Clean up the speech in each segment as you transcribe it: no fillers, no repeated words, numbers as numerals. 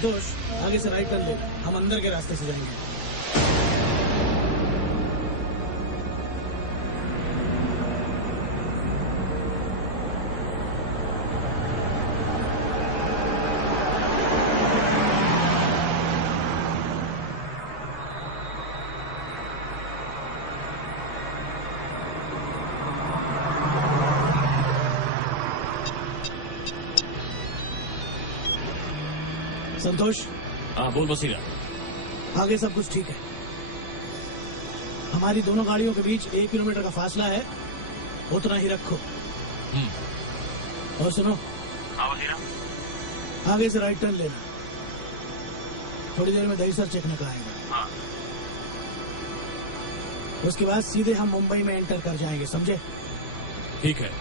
संतोष, आगे से right turn ले, हम अंदर के रास्ते से जाएंगे। संतोष। हाँ बोल वसीला। आगे सब कुछ ठीक है। हमारी दोनों गाड़ियों के बीच 1 किलोमीटर का फासला है, उतना ही रखो। और सुनो। हाँ वसीला। आगे से राइट टर्न लेना, थोड़ी देर में दहीसर चेक निकल आएगा। हाँ। उसके बाद सीधे हम मुंबई में एंटर कर जाएंगे, समझे? ठीक है।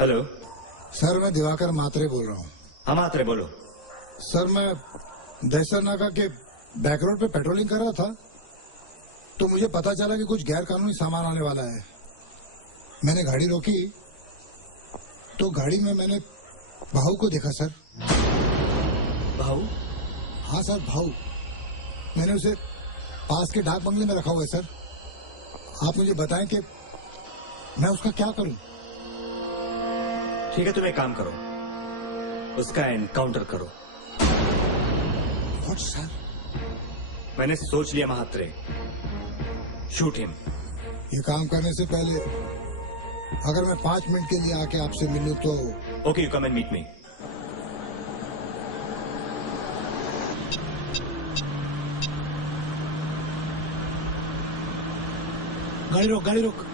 हेलो सर, मैं दिवाकर मात्रे बोल रहा हूँ। हाँ मात्रे बोलो। सर, मैं दहसर नाका के बैक रोड पे पेट्रोलिंग कर रहा था तो मुझे पता चला कि कुछ गैर कानूनी सामान आने वाला है। मैंने गाड़ी रोकी तो गाड़ी में मैंने भाऊ को देखा सर। भाऊ? हाँ सर, भाऊ। मैंने उसे पास के डाक बंगले में रखा हुआ है सर। आप मुझे बताएं कि मैं उसका क्या करूं? ठीक है, तुम एक काम करो, उसका एनकाउंटर करो। What sir? मैंने सोच लिया महात्रे, शूट हिम। ये काम करने से पहले अगर मैं 5 मिनट के लिए आके आपसे मिलूं तो? Okay, you come and meet me. गाड़ी रोक, गाड़ी रोक।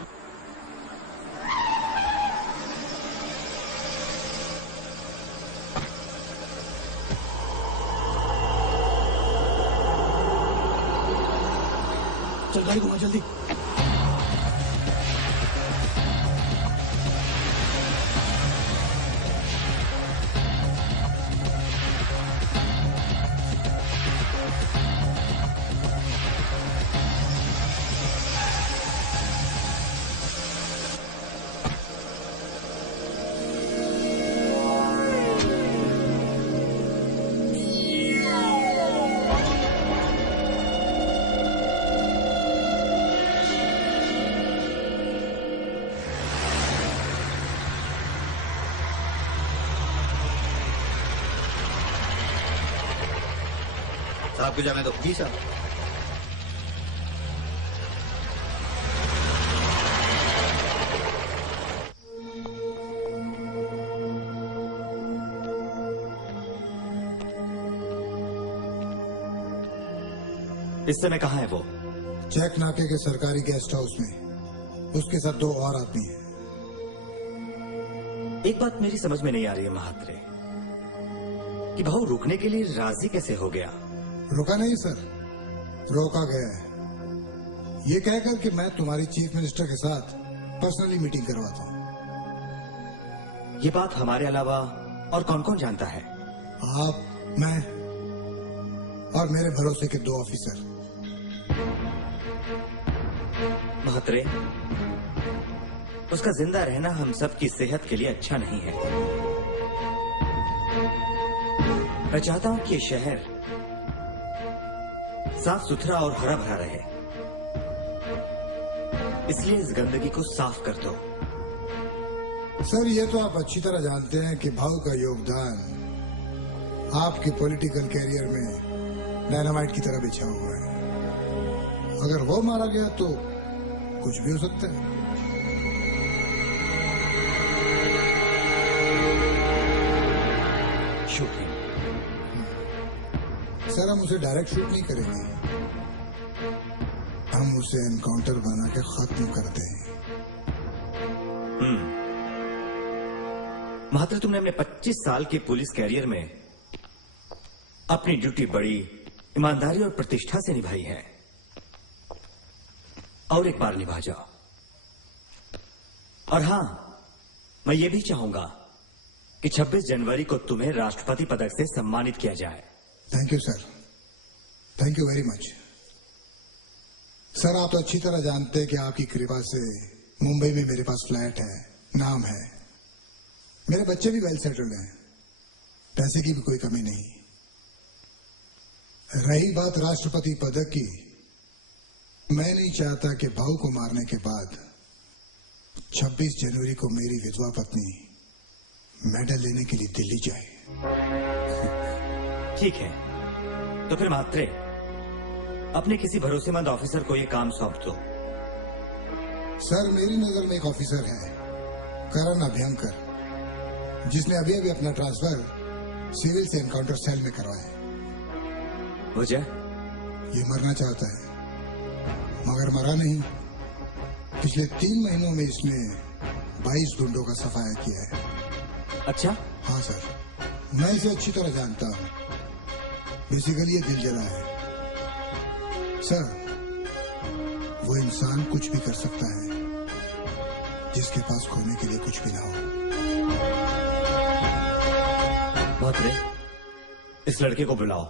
चल गाड़ी घुमा जल्दी। आपको जाने दो। जी साहब। इस समय कहाँ है वो? चेक नाके के सरकारी गेस्ट हाउस में, उसके साथ 2 और आदमी हैं। एक बात मेरी समझ में नहीं आ रही है महात्रे, कि भाऊ रुकने के लिए राजी कैसे हो गया? रुका नहीं सर, रोका गया है। ये कहकर कि मैं तुम्हारी चीफ मिनिस्टर के साथ पर्सनली मीटिंग करवाता हूँ। ये बात हमारे अलावा और कौन कौन जानता है? आप, मैं और मेरे भरोसे के 2 ऑफिसर। महात्रे, उसका जिंदा रहना हम सब की सेहत के लिए अच्छा नहीं है। मैं चाहता हूं कि ये शहर साफ सुथरा और हरा भरा रहे, इसलिए इस गंदगी को साफ कर दो। सर, ये तो आप अच्छी तरह जानते हैं कि भाऊ का योगदान आपके पॉलिटिकल कैरियर में डायनामाइट की तरह बिछा हुआ है। अगर वो मारा गया तो कुछ भी हो सकता है। शूटिंग? सर, हम उसे डायरेक्ट शूट नहीं करेंगे, हम उसे एनकाउंटर बना के खत्म करते हैं। महात्र, तुमने अपने 25 साल के पुलिस कैरियर में अपनी ड्यूटी बड़ी ईमानदारी और प्रतिष्ठा से निभाई है, और एक बार निभा जाओ। और हां, मैं ये भी चाहूंगा कि 26 जनवरी को तुम्हें राष्ट्रपति पदक से सम्मानित किया जाए। Thank you sir, thank you very much. Sir, आप तो अच्छी तरह जानते हैं कि आपकी कृपा से मुंबई में मेरे पास फ्लैट है, नाम है, मेरे बच्चे भी वेल सेटल्ड हैं, पैसे की भी कोई कमी नहीं। रही बात राष्ट्रपति पदक की, मैं नहीं चाहता कि भाऊ को मारने के बाद 26 जनवरी को मेरी विधवा पत्नी मेडल लेने के लिए दिल्ली जाए। ठीक है, तो फिर महात्रे, अपने किसी भरोसेमंद ऑफिसर को यह काम सौंप दो। सर, मेरी नजर में एक ऑफिसर है, करण अभ्यंकर, जिसने अभी अभी अपना ट्रांसफर सिविल से एनकाउंटर सेल में करवाया। वजह? ये मरना चाहता है, मगर मरा नहीं। पिछले 3 महीनों में इसने 22 गुंडों का सफाया किया है। अच्छा? हाँ सर, मैं इसे अच्छी तरह जानता हूँ। बेसिकली ये दिल जला है। सर, वो इंसान कुछ भी कर सकता है जिसके पास खोने के लिए कुछ भी ना हो। बहुत रे, इस लड़के को बुलाओ।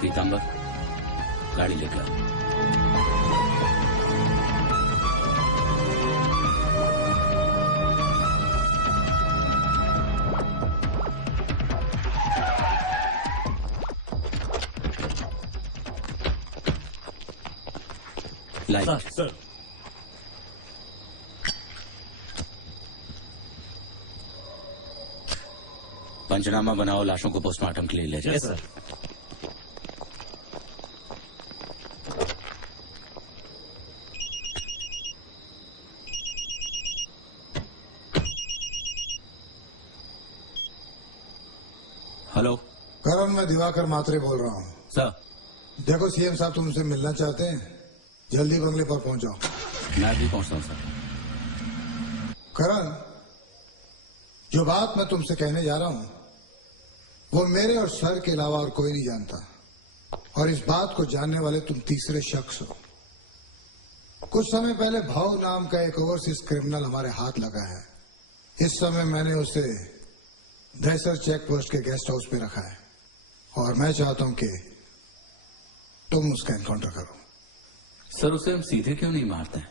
पीतांबर, गाड़ी लेकर। लाइट। सर, पंचनामा बनाओ, लाशों को पोस्टमार्टम के लिए ले जाओ। Yes sir. हेलो करण, मैं दिवाकर मात्रे बोल रहा हूँ। सर। देखो सीएम साहब तुमसे मिलना चाहते हैं, जल्दी बंगले पर पहुंचाओ। मैं भी पहुंचता हूँ सर। करण, जो बात मैं तुमसे कहने जा रहा हूं वो मेरे और सर के अलावा और कोई नहीं जानता, और इस बात को जानने वाले तुम तीसरे शख्स हो। कुछ समय पहले भाव नाम का एक ओवरसीज क्रिमिनल हमारे हाथ लगा है। इस समय मैंने उसे दहसर चेक पोस्ट के गेस्ट हाउस पे रखा है, और मैं चाहता हूं कि तुम उसका एनकाउंटर करो। सर, उसे हम सीधे क्यों नहीं मारते हैं?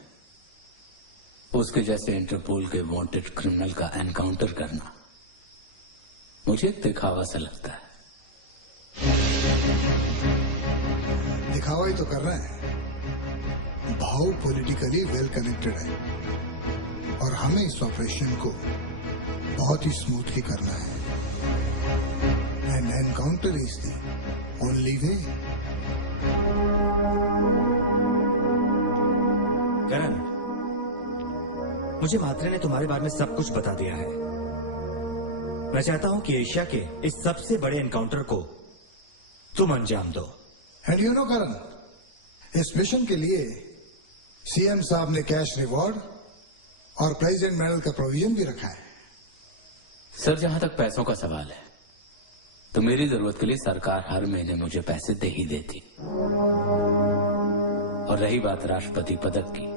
उसके जैसे इंटरपोल के वांटेड क्रिमिनल का एनकाउंटर करना मुझे दिखावा सा लगता है। दिखावा ही तो कर रहे हैं। भाव पॉलिटिकली वेल कनेक्टेड है और हमें इस ऑपरेशन को बहुत ही स्मूथली करना है। And encounter is the only way. Karan, मुझे म्हात्रे ने तुम्हारे बारे में सब कुछ बता दिया है। मैं चाहता हूं कि एशिया के इस सबसे बड़े एनकाउंटर को तुम अंजाम दो। एंड यू नो करण, इस मिशन के लिए सीएम साहब ने कैश रिवॉर्ड और प्रेसिडेंट मेडल का प्रोविजन भी रखा है। सर, जहां तक पैसों का सवाल है तो मेरी जरूरत के लिए सरकार हर महीने मुझे पैसे दे ही देती। और रही बात राष्ट्रपति पदक की,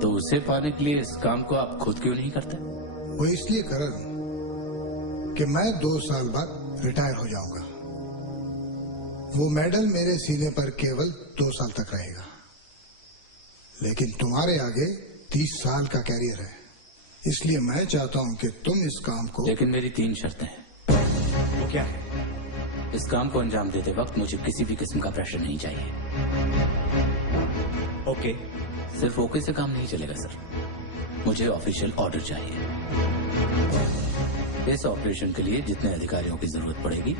तो उसे पाने के लिए इस काम को आप खुद क्यों नहीं करते? वो इसलिए करण कि मैं 2 साल बाद रिटायर हो जाऊंगा। वो मेडल मेरे सीने पर केवल 2 साल तक रहेगा, लेकिन तुम्हारे आगे 30 साल का कैरियर है। इसलिए मैं चाहता हूं कि तुम इस काम को। लेकिन मेरी 3 शर्तें हैं। वो क्या है? इस काम को अंजाम देते वक्त मुझे किसी भी किस्म का प्रेशर नहीं चाहिए। ओके। सिर्फ ओके से काम नहीं चलेगा सर, मुझे ऑफिशियल ऑर्डर चाहिए। इस ऑपरेशन के लिए जितने अधिकारियों की जरूरत पड़ेगी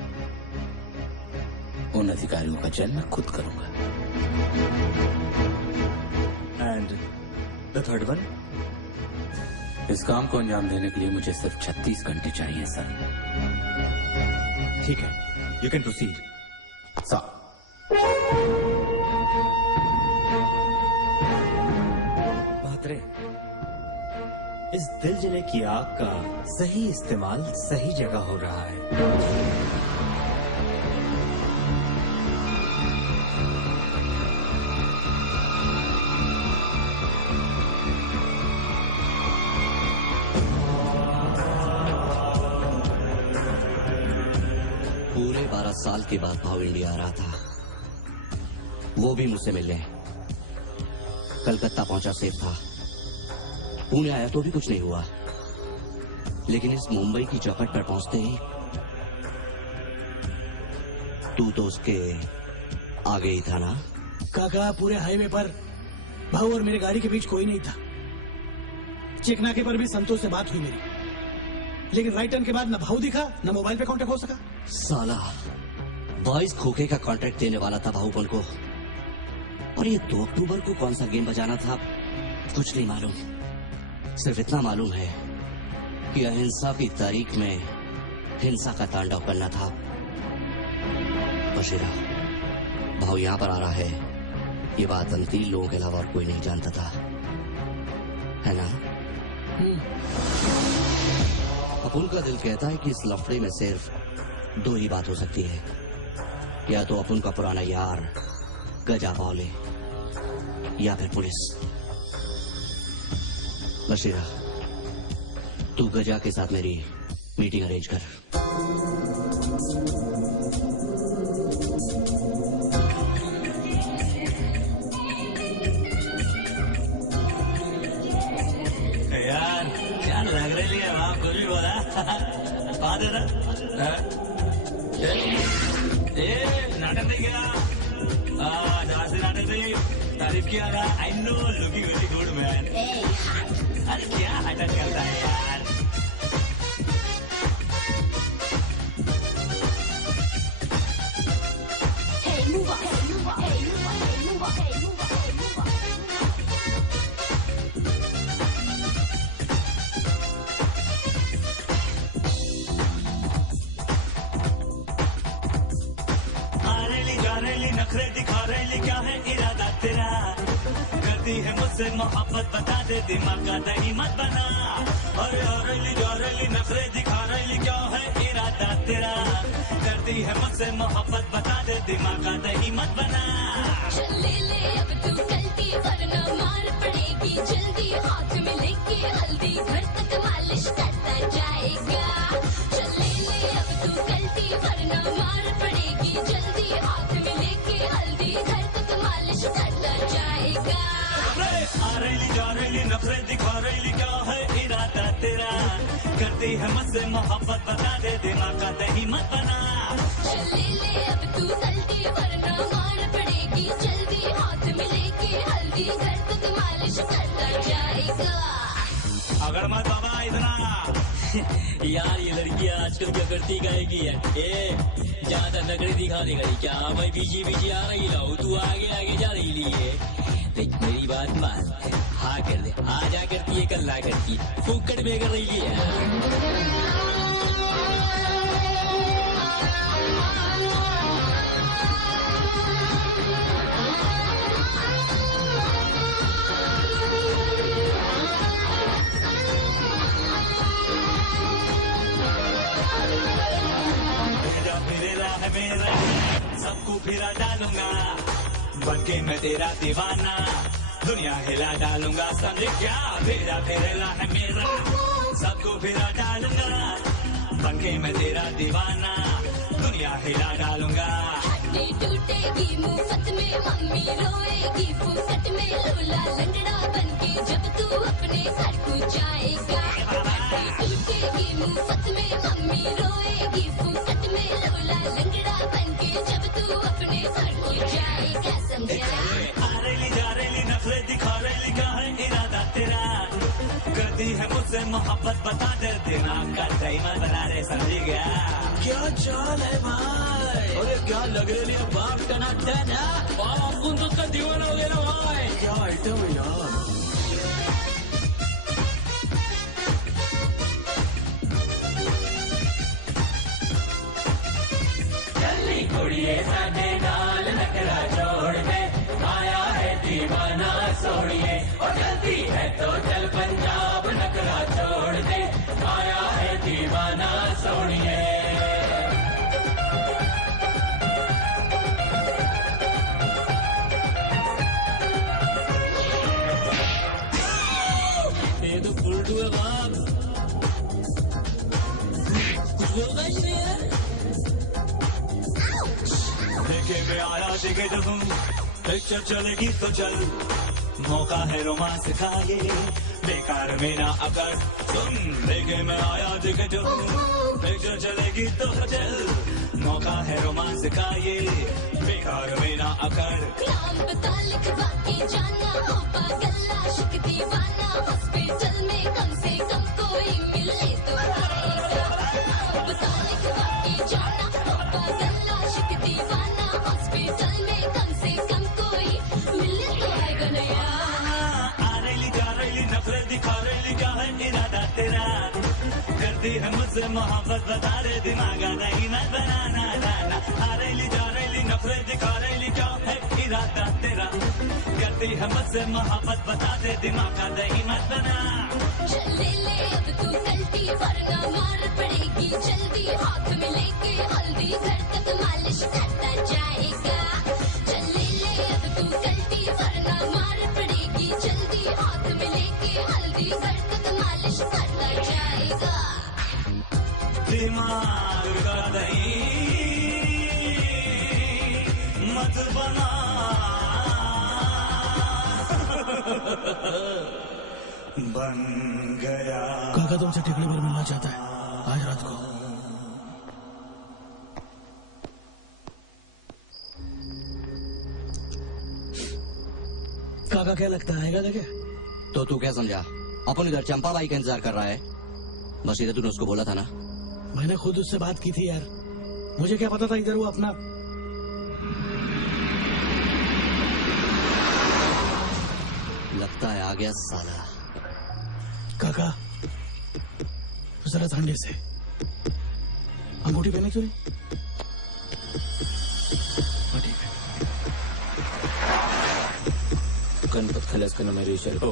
उन अधिकारियों का चयन मैं खुद करूंगा। And the third one? इस काम को अंजाम देने के लिए मुझे सिर्फ 36 घंटे चाहिए सर। ठीक है, you can proceed. Sir, Mhatre, इस दिल जले की आग का सही इस्तेमाल सही जगह हो रहा है। पूरे 12 साल के बाद भाव इंडिया आ रहा था, वो भी मुझसे मिलने। कलकत्ता पहुंचा सेफ था, पुणे आया तो भी कुछ नहीं हुआ, लेकिन इस मुंबई की चौखट पर पहुंचते ही तू तो उसके आगे ही था ना? काका, पूरे हाईवे पर भाऊ और मेरी गाड़ी के बीच कोई नहीं था। चेक नाके पर भी संतोष से बात हुई मेरी, लेकिन राइट टर्न के बाद न भाऊ दिखा न मोबाइल पे कांटेक्ट हो सका। साला 22 खोखे का कॉन्ट्रैक्ट देने वाला था भाऊपन को, और ये 2 अक्टूबर को कौन सा गेम बजाना था कुछ नहीं मालूम। सिर्फ इतना मालूम है कि अहिंसा की तारीख में हिंसा का तांडव करना था। बशीरा, भाऊ यहाँ पर आ रहा है, ये बात हम 3 लोगों के अलावा और कोई नहीं जानता था, है ना? अपुन का दिल कहता है कि इस लफड़े में सिर्फ 2 ही बात हो सकती है, या तो अपुन का पुराना यार गजा बावले, या फिर पुलिस। बशीरा, तू गजा के साथ मेरी मीटिंग अरेंज कर। यार क्या लग रही है वहां, कुछ भी बोला? बात है ना? नाटक नहीं किया, जहां से नाटक नहीं तारीफ किया ना। I know looking very good man. अरे क्या हटक करता है यार। नखरे दिखा रही, क्या है इरादा तेरा? करती है मुझसे मोहब्बत, बता दे दिमाग का दही मत बना। अरे हरेली जौरेली नखरे दिखा रही, क्या है इरादा तेरा? करती है मुझसे मोहब्बत, बता दे दिमाग का दही मत बना। चल ले ले अब तू गलती, वरना मार पड़ेगी जल्दी। हाथ में लेके हल्दी, घर तक मालिश करता जाएगा। चल ले ले अब तू गलती, वरना मार पड़ेगी जल्दी। हाथ में लेके हल्दी, घर तक मालिश करता जाएगा। आरेली जौरेली नखरे दिखा रही, क्या है इरादा तेरा? करती है मुझसे मोहब्बत, बता दे दिमाग का दही मत बना। चल ले ले अब तू गलती, वरना मार पड़ेगी पड़ेगी जल्दी हाथ में लेके हल्दी घर तक मालिश करता जाएगा। अगर मत बाबा इतना यार ये लड़की आजकल क्या करती गाएगी है ज्यादा नगड़ी दिखाने गई क्या भाई बीजी बीजी आ रही लाओ तू आगे आगे जा रही लिए देख मेरी बात मान हाँ कर दे आज आ करती है कल ना करती फूकट में कर रही है। मेरा सबको फिरा डालूंगा बनके मैं तेरा दीवाना दुनिया हिला डालूंगा समझे क्या मेरा फेरेला है मेरा सबको फिरा डालूंगा बनके मैं तेरा दीवाना दुनिया हिला डालूंगा। हड्डी टूटेगी मुफ्त में मम्मी रोएगी फुकट में लोला लंगड़ा बनके जब तू अपने घर को जाएगा। हड्डी टूटेगी मुफ्त में मम्मी रोएगी फुकट में लोला लंगड़ा बनके जब तू अपने घर को जाएगा समझा। आ रेली जा रेली नखरे दिखा रेली क्या है इरादा तेरा करती है मुझसे मोहब्बत बता दे देना का टाइमर बना रहे समझी गया। क्या चाल है भाई अरे क्या लग रही है बाप का नाटक है बाप कौन तो उसका दीवाना हो गया ना भाई क्या आइटम है यार। जल्दी कुड़िए साढ़े नाल नखरा छोड़ दे आया है दीवाना सोड़िए और जल्दी है तो चल पंजाब नखरा छोड़ दे आया है दीवाना सोड़िए। ये तो फुलटू है बाप कुछ बोलता ही नहीं है देखे मैं आया देखे तो तुम पिक्चर चलेगी तो चल मौका है रोमांस का ये बेकार में ना अगर सुन देखे मैं आया देखे तो पिक्चर चलेगी तो चल मौका है रोमांस का ये बेकार में ना अगर नाम बता लिखवा के जाना हो पागल आशिक दीवाना हॉस्पिटल में कम से कम कोई मिले तो आएगा। नाम बता लिखवा के जाना हो पागल आशिक दीवाना हॉस्पिटल में कम से कम कोई मिले तो आएगा नया। आ रही जा रही नफरत दिखा रही क्या है इरादा तेरा करती है मुझसे मोहब्बत बता दे दिमाग नहीं मत बनाना नाना। आ रही जा रही नफरत दिखा रही क्या है इरादा तेरा करती है मुझसे मोहब्बत बता दे दिमाग नहीं मत बना। चल ले ले अब तू गलती वरना मार पड़ेगी जल्दी हाथ में लेके हल्दी घर तक मालिश करता जाएगा। चल ले ले अब तू गलती वरना मार पड़ेगी जल्दी हाथ में लेके हल्दी घर तक मालिश करता जाएगा। दिमाग का दही मत बना बन गया। काका तुमसे टिकड़ी पर मिलना चाहता है आज रात को। काका क्या लगता है आएगा क्या? तो तू क्या समझा अपन इधर चंपा बाई का इंतजार कर रहा है बस इधर तूने उसको बोला था ना। मैंने खुद उससे बात की थी यार मुझे क्या पता था इधर वो अपना लगता है आ गया साला। काका जरा ठंडे से अंगूठी पहनी तूने? हाँ, ठीक है। गणपत खलस का नंबर ईश्वर हो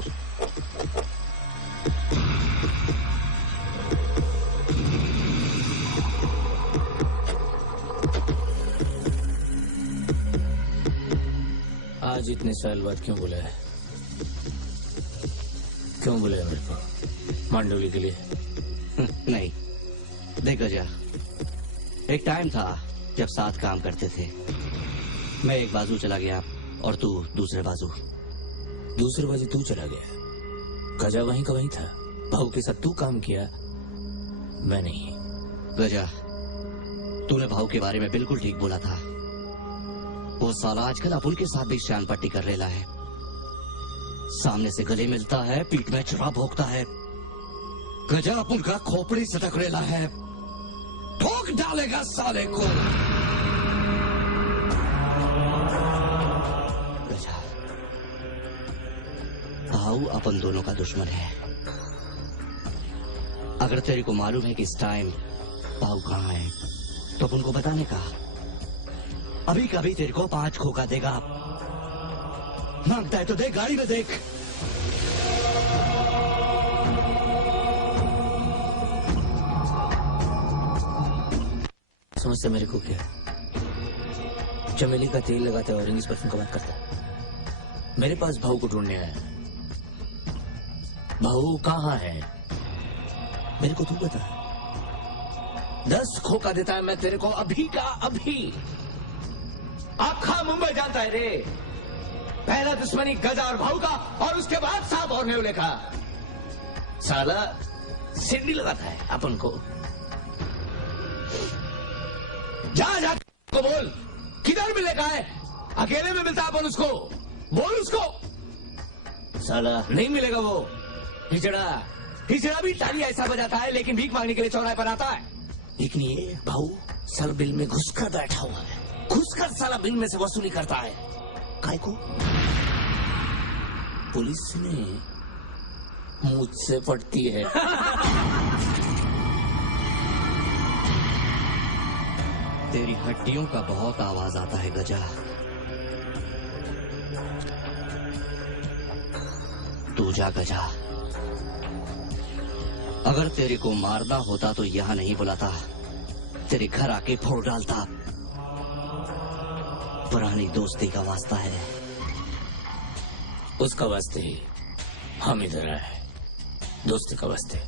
आज इतने साल बाद क्यों बुलाया? क्यों बुलाया मेरे को मांडोली के लिए? नहीं देख गजा एक टाइम था जब साथ काम करते थे। मैं एक बाजू चला गया और तू दूसरे बाजू। दूसरे बाजू तू चला गया। गजा वहीं का वहीं था। भाऊ के साथ तू काम किया मैं नहीं। गजा तूने भाऊ के बारे में बिल्कुल ठीक बोला था वो साला आजकल अपुन के साथ भी शान पट्टी कर लेला है। सामने से गले मिलता है, पीठ में चुरा भोंकता है। गजा अपुन का खोपड़ी से टकरेला है, ठोक डालेगा साले को। गजा, भाऊ अपन दोनों का दुश्मन है। अगर तेरे को मालूम है कि इस टाइम भाऊ कहाँ है तो अपन को बताने का। अभी कभी तेरे को 5 खोखा देगा। मांगता है तो दे, गाड़ी में देख। समझते मेरे को क्या? चमेली का तेल लगाता है और इंग्लिश परफ्यूम का बात करता है। मेरे पास भाऊ को ढूंढने आया। भाऊ कहाँ है? मेरे को तू बता। 10 खोखा देता है मैं तेरे को अभी का अभी। आखा मुंबई जानता है रे। पहला दुश्मनी गजा और भाऊ का, और उसके बाद सांप और नेवले का। साला सिड्डी लगाता है अपन को। जा को बोल किधर मिलेगा है? अकेले में मिलता अपन उसको। बोल उसको। साला नहीं मिलेगा वो। हिजड़ा भी ताली ऐसा बजाता है लेकिन भीख मांगने के लिए चौराहे पर आता है। लेकिन ये भाऊ सर बिल में घुसकर बैठा हुआ है। घुसकर साला बिल में से वसूली करता है। काय को? पुलिस ने मुझसे पड़ती है। तेरी हड्डियों का बहुत आवाज आता है गजा। तू जा गजा। अगर तेरे को मारना होता तो यहां नहीं बुलाता, तेरे घर आके फोड़ डालता। पुरानी दोस्ती का वास्ता है। उसका वास्ते ही हम इधर आए। दोस्ती का वास्ते।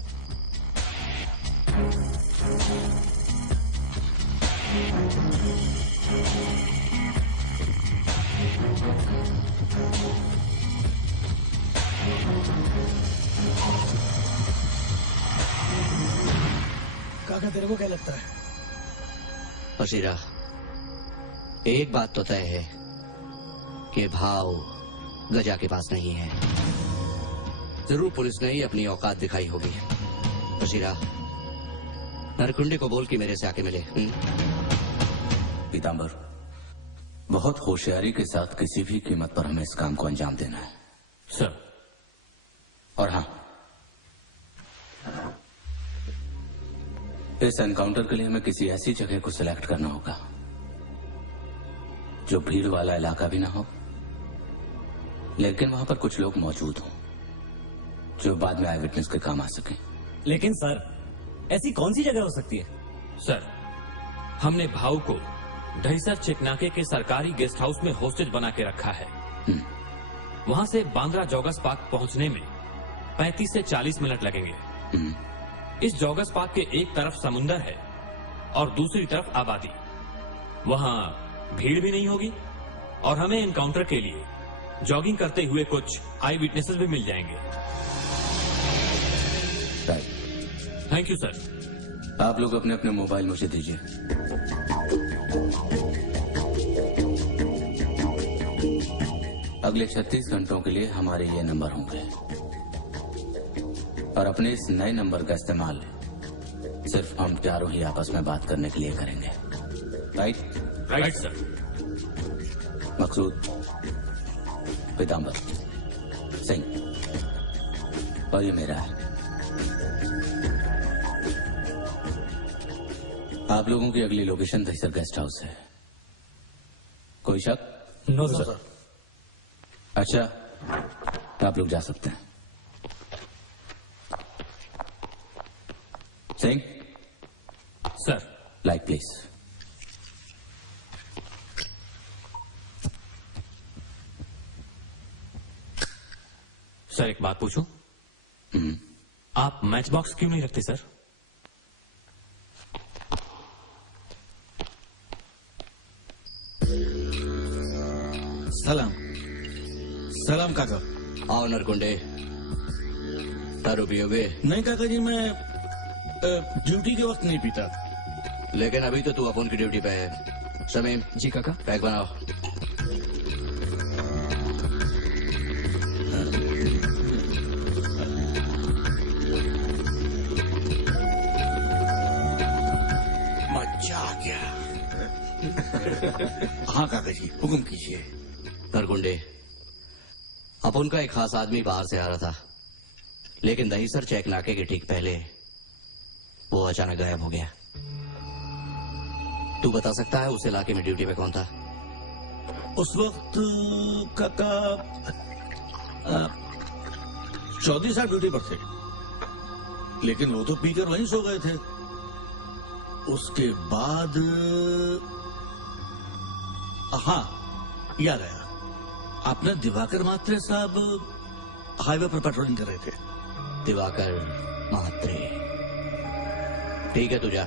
काका तेरे को क्या लगता है? बशीरा, एक बात तो तय है कि भाव गजा के पास नहीं है। जरूर पुलिस ने ही अपनी औकात दिखाई होगी। बशीरा, नरकुंडे को बोल कि मेरे से आके मिले। पीतांबर, बहुत होशियारी के साथ किसी भी कीमत पर हमें इस काम को अंजाम देना है सर। और हाँ, इस एनकाउंटर के लिए हमें किसी ऐसी जगह को सिलेक्ट करना होगा जो भीड़ वाला इलाका भी ना हो, लेकिन वहां पर कुछ लोग मौजूद हों जो बाद में आई विटनेस के काम आ सके। लेकिन सर, ऐसी कौन सी जगह हो सकती है? सर, हमने भाऊ को दहीसर चेकनाके के सरकारी गेस्ट हाउस में होस्टेज बना के रखा है। वहां से बांद्रा जॉगर्स पार्क पहुंचने में 35 से 40 मिनट लगेंगे। इस जॉगर्स पार्क के एक तरफ समुंदर है और दूसरी तरफ आबादी। वहां भीड़ भी नहीं होगी और हमें एनकाउंटर के लिए जॉगिंग करते हुए कुछ आई विटनेसेस भी मिल जाएंगे। Thank you sir. आप लोग अपने अपने मोबाइल मुझे दीजिए। अगले 36 घंटों के लिए हमारे ये नंबर होंगे और अपने इस नए नंबर का इस्तेमाल सिर्फ हम चारों ही आपस में बात करने के लिए करेंगे। Right? Right sir. Maqsood, Pitambar, Singh और ये मेरा है। आप लोगों की अगली लोकेशन दहीसर गेस्ट हाउस है। कोई शक? No sir. अच्छा, आप लोग जा सकते हैं। Singh, sir. Light please. Sir, एक बात पूछूं? आप मैच बॉक्स क्यों नहीं रखते सर? सलाम। सलाम काका। आओ नरकुंडे, दारू पियोगे? नहीं काका जी, मैं ड्यूटी के वक्त नहीं पीता। लेकिन अभी तो तू अपन की ड्यूटी पे है। शमीम जी काका। पैक बनाओ। हाँ काका जी, हुक्म कीजिए। नरगुंडे, अपन का एक खास आदमी बाहर से आ रहा था, लेकिन दहीसर चेक नाके के ठीक पहले वो अचानक गायब हो गया। तू बता सकता है उस इलाके में ड्यूटी पे कौन था? उस वक्त काका चौधरी साहब ड्यूटी पर थे, लेकिन वो तो पीकर वहीं सो गए थे। उसके बाद हाँ, याद आया, आपने दिवाकर मात्रे साहब हाईवे पर पेट्रोलिंग कर रहे थे। दिवाकर मात्रे, ठीक है, तू जा।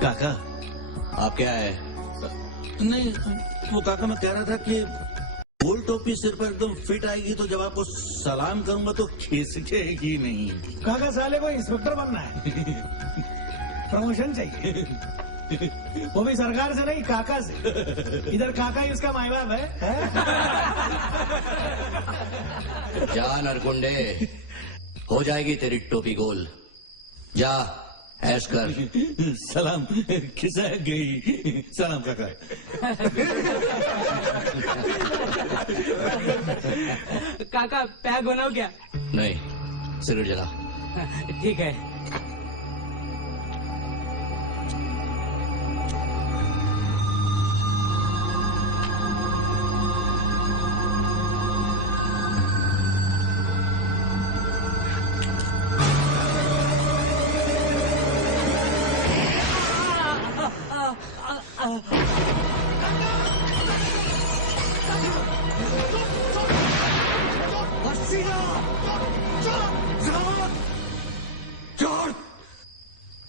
काका, आप क्या है? नहीं, वो काका मैं कह रहा था कि गोल टोपी सिर पर एकदम फिट आएगी तो जब आपको सलाम करूंगा तो खिसकेगी नहीं। काका साले को इंस्पेक्टर बनना है, प्रमोशन चाहिए, वो भी सरकार से नहीं, काका से। इधर काका ही उसका माई बाप है? जा नरगुंडे, हो जाएगी तेरी टोपी गोल। जा, ऐश कर। सलाम खिसक गई। सलाम काका। काका पैग बनाओ क्या? नहीं, सिगरेट जला। ठीक है।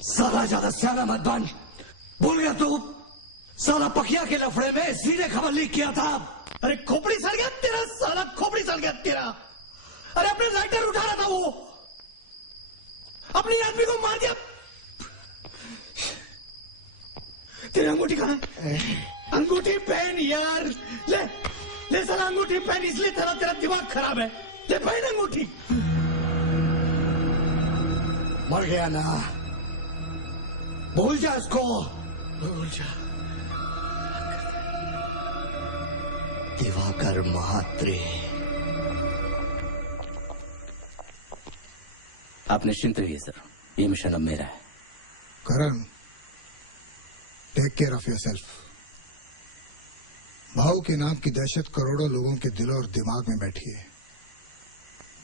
साला ज्यादा स्याना मत बन। भूल गया तू? साला पखिया के लफड़े में सीधे खबर लीक किया था। अरे खोपड़ी सड़ गया तेरा, साला खोपड़ी सड़ गया तेरा। अरे अपने लाइटर उठा रहा था वो, अपनी आदमी को मार दिया। तेरी अंगूठी कहाँ है? अंगूठी पहन यार, ले ले साला अंगूठी पहन, इसलिए तेरा तेरा दिमाग खराब है। ले पहन अंगूठी। मर गया ना, भूल जा इसको। भूल जा। दिवाकर महात्रे। आप निश्चिंत रहिए सर, ये मिशन अब मेरा है। करण, टेक केयर ऑफ योरसेल्फ। भाव के नाम की दहशत करोड़ों लोगों के दिलों और दिमाग में बैठी है।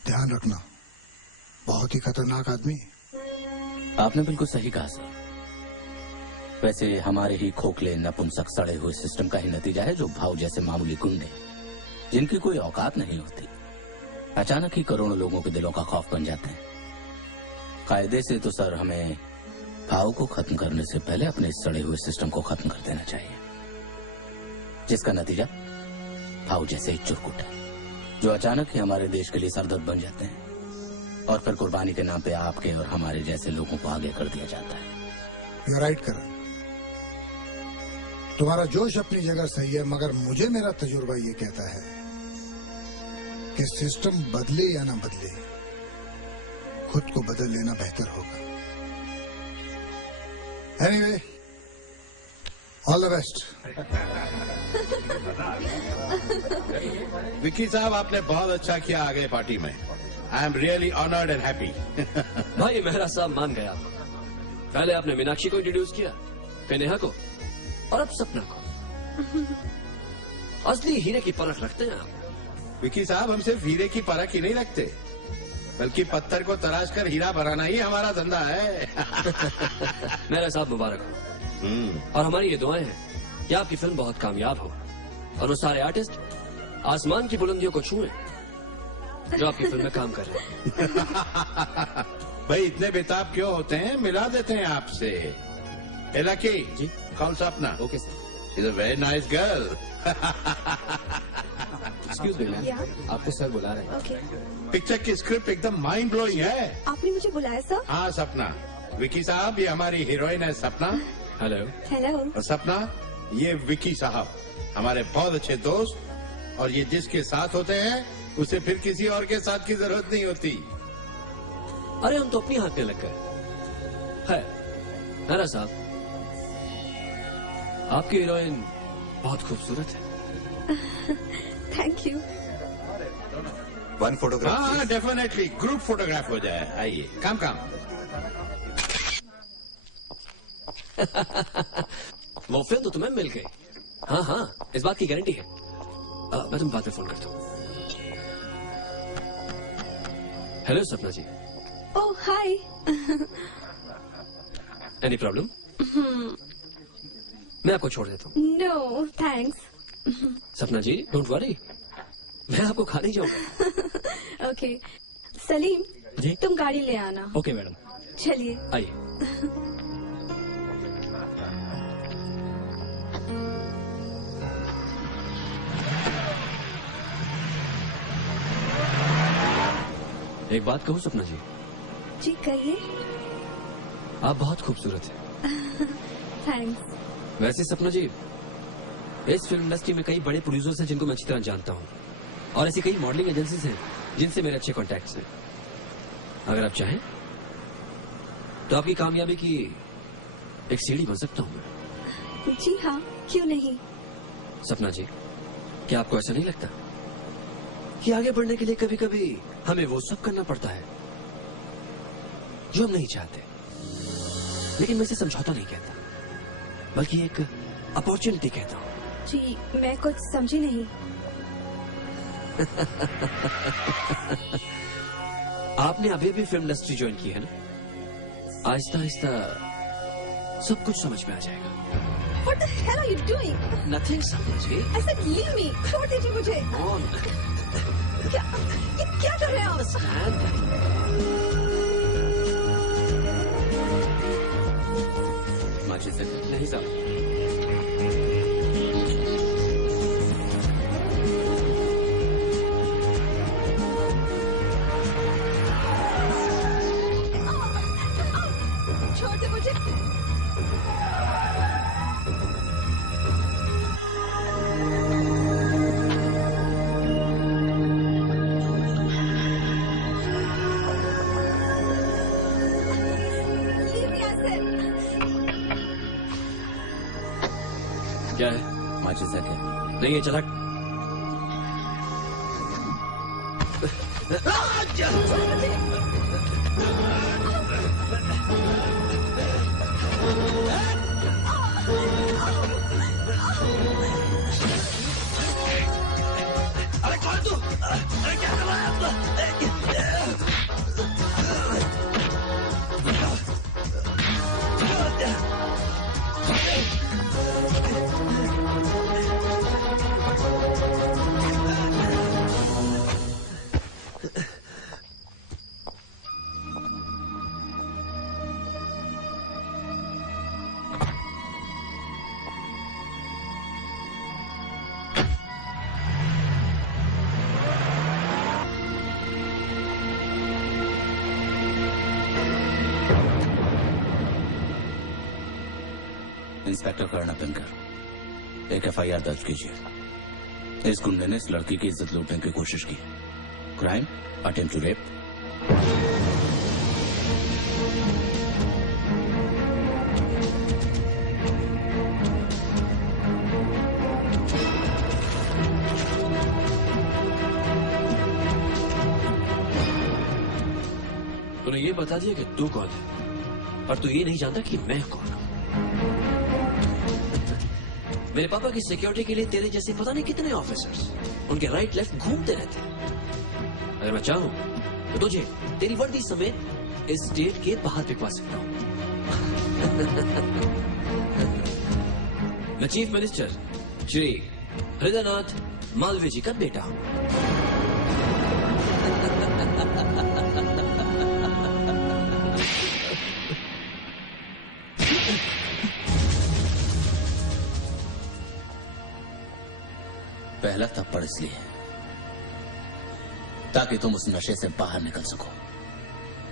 ध्यान रखना, बहुत ही खतरनाक आदमी। आपने बिल्कुल सही कहा सर। वैसे हमारे ही खोखले नपुंसक सड़े हुए सिस्टम का ही नतीजा है जो भाव जैसे मामूली गुंडे, जिनकी कोई औकात नहीं होती, अचानक ही करोड़ों लोगों के दिलों का खौफ बन जाते हैं। कायदे से तो सर हमें भाव को खत्म करने से पहले अपने इस सड़े हुए सिस्टम को खत्म कर देना चाहिए, जिसका नतीजा भाव जैसे ही चुरकुट है, जो अचानक ही हमारे देश के लिए सरदर्द बन जाते हैं और फिर कुर्बानी के नाम पे आपके और हमारे जैसे लोगों को आगे कर दिया जाता है। You're right, करण, तुम्हारा जोश अपनी जगह सही है, मगर मुझे मेरा तजुर्बा ये कहता है कि सिस्टम बदले या ना बदले, खुद को बदल लेना बेहतर होगा। Anyway, all the best. Vicky साहब, आपने बहुत अच्छा किया आ गए पार्टी में। I am really honoured and happy. भाई मेहरा साहब मान गया। पहले आपने मीनाक्षी को इंट्रोड्यूस किया, फिर नेहा को, और अब सपना को। असली हीरे की परख रखते हैं आप। विक्की साहब, हम सिर्फ हीरे की परख ही नहीं रखते, बल्कि पत्थर को तराश कर हीरा बनाना ही हमारा धंधा है। मेहरा साहब मुबारक हो। और हमारी ये दुआएं हैं कि आपकी फिल्म बहुत कामयाब हो और वो सारे आर्टिस्ट आसमान की बुलंदियों को छुएं जो आपकी फिल्म में काम कर रहे हैं। भाई इतने बेताब क्यों होते हैं, मिला देते हैं आपसे। लकी जी, कौन सा अपना? Okay sir. Is a very nice girl. Excuse me ma'am, आपको सर बुला रहे हैं। ओके। पिक्चर की स्क्रिप्ट एकदम माइंड ब्लोइंग है। आपने मुझे बुलाया सर? हाँ सपना। विकी साहब, ये हमारी हीरोइन है सपना। हेलो। हेलो। और सपना, ये विकी साहब हमारे बहुत अच्छे दोस्त, और ये जिसके साथ होते हैं उसे फिर किसी और के साथ की जरूरत नहीं होती। अरे हम तो अपनी हाथ में लग गए। है नारा साहब, आपकी हीरोइन बहुत खूबसूरत है। Thank you. One photograph. हाँ डेफिनेटली, ग्रुप फोटोग्राफ हो जाए। आइए, काम। वो फिल्म तो तुम्हें मिल गई। हाँ, इस बात की गारंटी है। मैं तुम्हें बाद में फोन करता हूँ। हेलो सपना जी। ओह हाय। Any problem? मैं आपको छोड़ देता हूँ। No thanks. Sapna ji don't worry, मैं आपको खा नहीं जाऊंगा। ओके सलीम जी? तुम गाड़ी ले आना। Okay madam. चलिए आइए। एक बात कहूँ सपना जी? जी कहिए। आप बहुत खूबसूरत हैं। थैंक्स। वैसे सपना जी, इस फिल्म इंडस्ट्री में कई बड़े प्रोड्यूसर्स हैं जिनको मैं अच्छी तरह जानता हूँ, और ऐसी कई मॉडलिंग एजेंसीज हैं जिनसे मेरे अच्छे कॉन्टैक्ट्स हैं। अगर आप चाहें तो आपकी कामयाबी की एक सीढ़ी बन सकता हूँ मैं। जी हाँ, क्यों नहीं। सपना जी, क्या आपको ऐसा नहीं लगता कि आगे बढ़ने के लिए कभी कभी हमें वो सब करना पड़ता है जो हम नहीं चाहते? लेकिन मैं इसे समझौता नहीं कहता, बल्कि एक अपॉर्चुनिटी कहता हूँ। जी मैं कुछ समझी नहीं। आपने अभी भी फिल्म इंडस्ट्री ज्वाइन की है ना? आहिस्ता आहिस्ता सब कुछ समझ में आ जाएगा। What the hell are you doing? Nothing, सपना जी। I said leave me, छोड़ दीजिए मुझे। क्या कर रहे हैं आप? माचिस है? नहीं साहब। छोड़ दे मुझे। क्या है? माचिस है क्या? नहीं है, चला। अरे कौन तू? अरे क्या कर रहा है आपको? इंस्पेक्टर कर्णपिंकर, एक एफआईआर दर्ज कीजिए। इस गुंडे ने इस लड़की की इज्जत लूटने की कोशिश की। Crime attempt to rape. तूने ये बता दिया कि तू कौन है, पर तू ये नहीं जानता कि मैं कौन हूं। मेरे पापा की सिक्योरिटी के लिए तेरे जैसे पता नहीं कितने ऑफिसर्स उनके राइट लेफ्ट घूमते रहते हैं। अगर मैं चाहूं तो तुझे तेरी वर्दी समेत इस स्टेट के बाहर बिकवा सकता हूं। मैं चीफ मिनिस्टर श्री हृदयनाथ मालवीय जी का बेटा हूं। पहला थप्पड़ इसलिए ताकि तुम उस नशे से बाहर निकल सको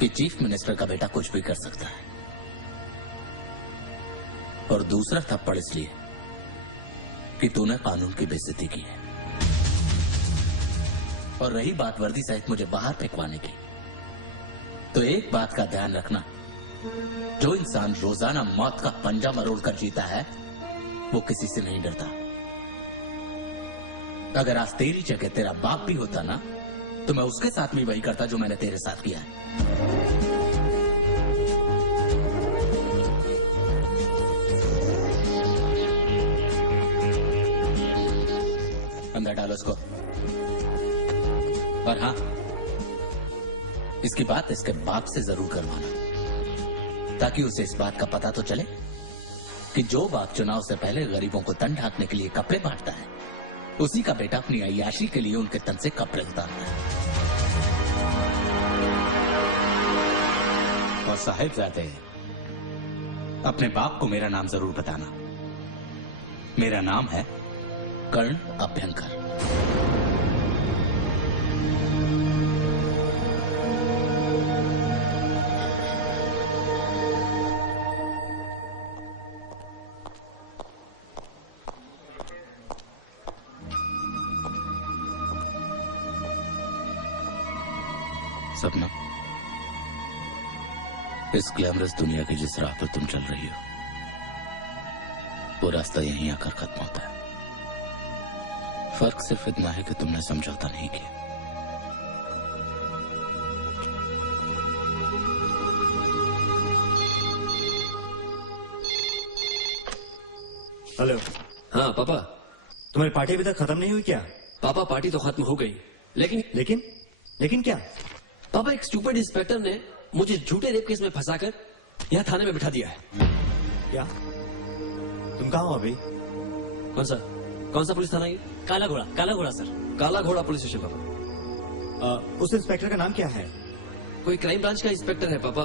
कि चीफ मिनिस्टर का बेटा कुछ भी कर सकता है, और दूसरा थप्पड़ इसलिए कि तूने कानून की बेइज्जती की है। और रही बात वर्दी सहित मुझे बाहर फेंकवाने की, तो एक बात का ध्यान रखना जो इंसान रोजाना मौत का पंजा मरोड़ कर जीता है वो किसी से नहीं डरता। अगर आज तेरी जगह तेरा बाप भी होता ना तो मैं उसके साथ भी वही करता जो मैंने तेरे साथ किया है। अंदर डालो इसको। और हाँ, इसकी बात इसके बाप से जरूर करवाना ताकि उसे इस बात का पता तो चले कि जो बाप चुनाव से पहले गरीबों को तन ढांकने के लिए कपड़े बांटता है उसी का बेटा अपनी अय्याशी के लिए उनके तन से कपड़े उतारता है। और साहिबजादे, अपने बाप को मेरा नाम जरूर बताना। मेरा नाम है कर्ण अभ्यंकर। सपना, इस ग्लैमरस दुनिया की जिस राह पर तुम चल रही हो वो रास्ता यहीं आकर खत्म होता है। फर्क सिर्फ इतना है कि तुमने समझौता नहीं किया। हेलो। हाँ पापा। तुम्हारी पार्टी अभी तक खत्म नहीं हुई क्या? पापा पार्टी तो खत्म हो गई, लेकिन क्या? पापा, एक स्टूपिड इंस्पेक्टर ने मुझे झूठे रेप केस में फंसाकर यहाँ थाने में बिठा दिया है। क्या? तुम कहाँ हो अभी? कौन सा पुलिस थाना है? काला घोड़ा सर। काला घोड़ा पुलिस स्टेशन पापा। उस इंस्पेक्टर का नाम क्या है? कोई क्राइम ब्रांच का इंस्पेक्टर है पापा।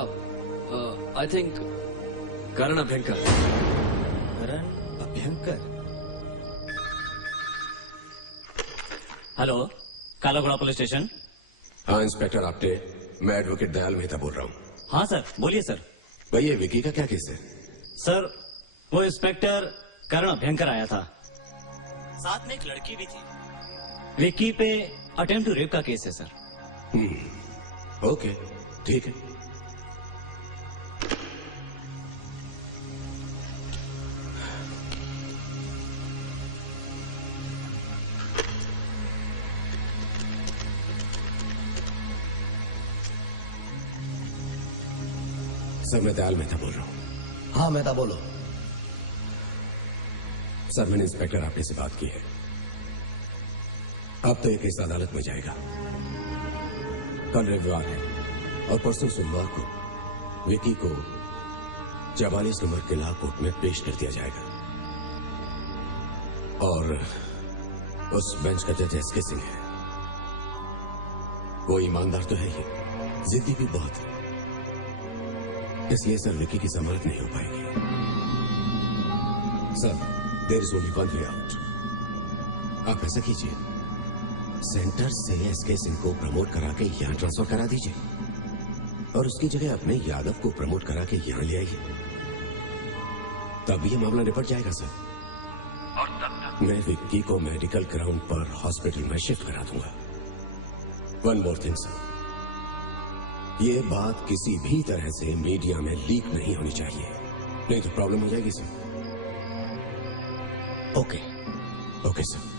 I think Karan Abhyankar. Karan Abhyankar? Hello, काला घोड़ा पुलिस स्टेशन। हाँ इंस्पेक्टर आपटे, मैं एडवोकेट दयाल मेहता बोल रहा हूँ। हाँ सर, बोलिए सर। भाई ये विकी का क्या केस है? सर, वो इंस्पेक्टर करण अभ्यंकर आया था, साथ में एक लड़की भी थी। विकी पे अटेम्प्ट टू रेप का केस है सर। ओके, ठीक है। सर मैं दयाल मेहता बोल रहा हूँ। हाँ मेहता बोलो। सर मैंने इंस्पेक्टर आपने से बात की है। अब तो ये केस अदालत में जाएगा। कल रविवार है और परसों सोमवार को विकी को 44 नंबर किला कोर्ट में पेश कर दिया जाएगा। और उस बेंच का जज एसके सिंह है। वो ईमानदार तो है ही, जिद्दी भी बहुत है, इसलिए सर विकी की जमानत नहीं हो पाएगी। Sir there is only one way out. आप ऐसा कीजिए, सेंटर से एसके सिंह को प्रमोट करा के यहां ट्रांसफर करा दीजिए और उसकी जगह अपने यादव को प्रमोट करा के यहां ले आइए। तब ये मामला निपट जाएगा सर। और तब तक मैं विक्की को मेडिकल ग्राउंड पर हॉस्पिटल में शिफ्ट करा दूंगा। वन मोर थिंग सर, ये बात किसी भी तरह से मीडिया में लीक नहीं होनी चाहिए, नहीं तो प्रॉब्लम हो जाएगी सर। Okay sir.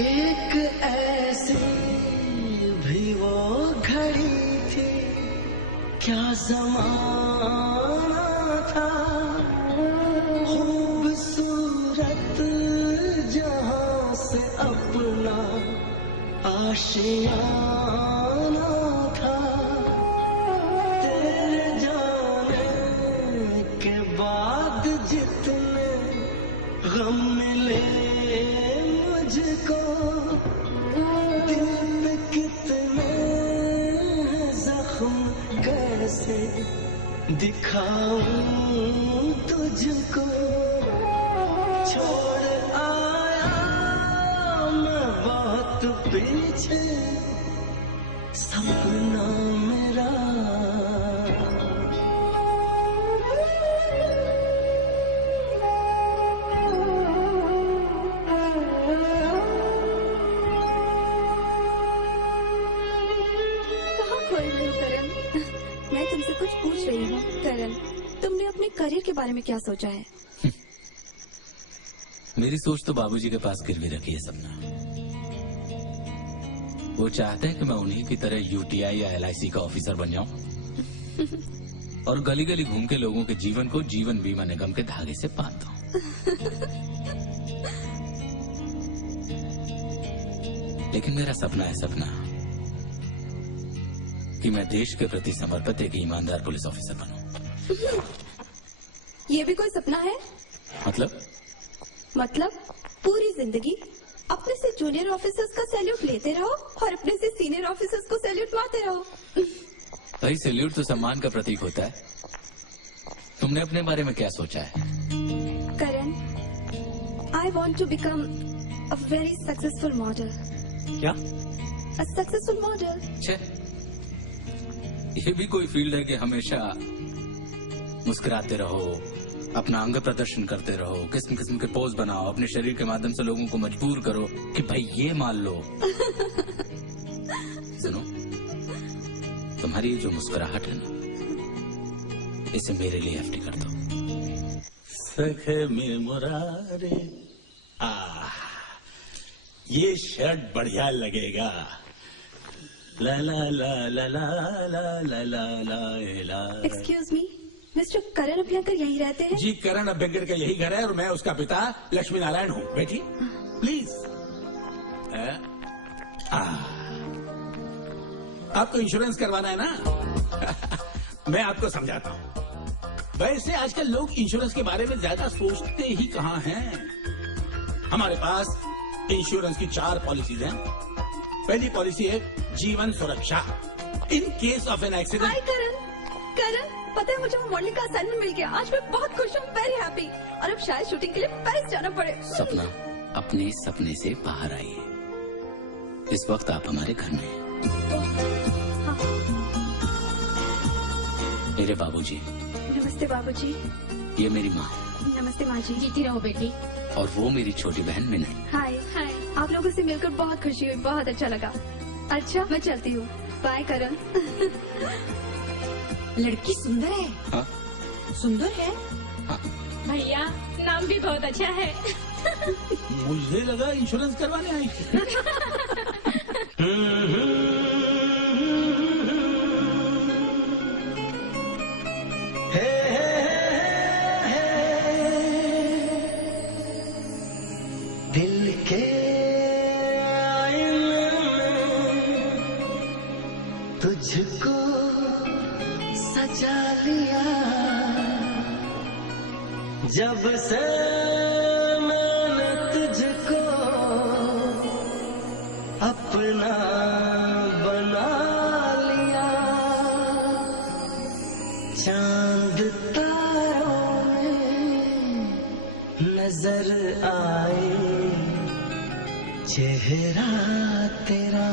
एक ऐसी भी वो घड़ी थी, क्या ज़माना था, खूबसूरत जहां से अपना आशियाना था। तेरे जाने के बाद गम मिले मुझको, दिल पे कितने जख्म कैसे दिखाऊं तुझको। छोड़ आया मैं बहुत पीछे सपना मेरा। मैं तुमसे कुछ पूछ रही हूँ करण, तुमने अपने करियर के बारे में क्या सोचा है? मेरी सोच तो बाबूजी के पास गिरवी रखी है सपना। वो चाहते हैं कि मैं उन्हीं की तरह यूटीआई या एलआईसी का ऑफिसर बन जाऊं और गली गली घूम के लोगों के जीवन को जीवन बीमा निगम के धागे से बांध दूं। लेकिन मेरा सपना है सपना कि मैं देश के प्रति समर्पित एक ईमानदार पुलिस ऑफिसर बनूं। ये भी कोई सपना है? मतलब पूरी जिंदगी अपने से जूनियर ऑफिसर्स का सैल्यूट लेते रहो और अपने से सीनियर ऑफिसर्स को सैल्यूट मारते रहो। भाई सैल्यूट तो सम्मान का प्रतीक होता है। तुमने अपने बारे में क्या सोचा है? Karan, I want to become a very successful model. क्या? A successful model. ये भी कोई फील्ड है कि हमेशा मुस्कुराते रहो, अपना अंग प्रदर्शन करते रहो, किस्म किस्म के पोज बनाओ, अपने शरीर के माध्यम से लोगों को मजबूर करो कि भाई ये मान लो। सुनो, तुम्हारी जो मुस्कुराहट है ना, इसे मेरे लिए एफडी कर दो। सखे में मुरारे, ये शर्ट बढ़िया लगेगा। ला ला ला ला ला ला ला ला ला। एक्सक्यूज मी, मिस्टर करण अभ्यंकर यही रहते हैं? जी, करण अभ्यंकर का यही घर है और मैं उसका पिता लक्ष्मी नारायण हूँ। बेटी प्लीज। आपको इंश्योरेंस करवाना है ना? मैं आपको समझाता हूँ। वैसे आजकल लोग इंश्योरेंस के बारे में ज्यादा सोचते ही कहाँ हैं। हमारे पास इंश्योरेंस की 4 पॉलिसीज हैं। पहली पॉलिसी है Jeevan Suraksha, in case of an accident. Hi Karan, पता है मुझे वो मॉडलिंग का असाइनमेंट मिल गया। आज मैं बहुत खुश हूँ, वेरी हैप्पी। और अब शायद शूटिंग के लिए पेरिस जाना पड़े। सपना, अपने सपने से बाहर आइए। इस वक्त आप हमारे घर में हैं। मेरे बाबूजी। नमस्ते बाबूजी। ये मेरी माँ। नमस्ते माँ जी। जीती रहो बेटी। और वो मेरी छोटी बहन मिनल। हाय हाय, आप लोगों से मिलकर बहुत खुशी हुई, बहुत अच्छा लगा। अच्छा, मैं चलती हूँ। बाय करण। लड़की सुंदर है। हाँ? सुंदर है। हाँ। भैया, नाम भी बहुत अच्छा है। मुझे लगा इंश्योरेंस करवाने आई थी। दिल के आईने में तुझको सजा लिया, जब से मैंने तुझको अपना बना लिया। चांद तारों में नजर आए चेहरा तेरा।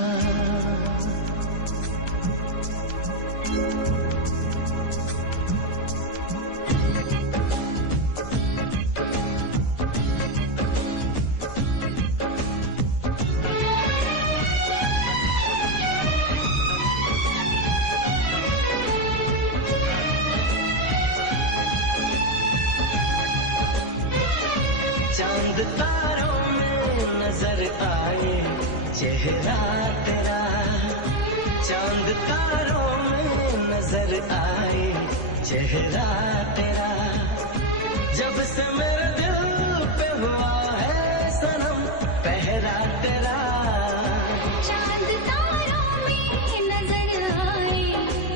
चांद तारों में नजर आए चेहरा तेरा। चांद तारों में नजर आए चेहरा तेरा। जब से मेरे दिल पे हुआ है सनम पहरा तेरा। चांद तारों में नजर आए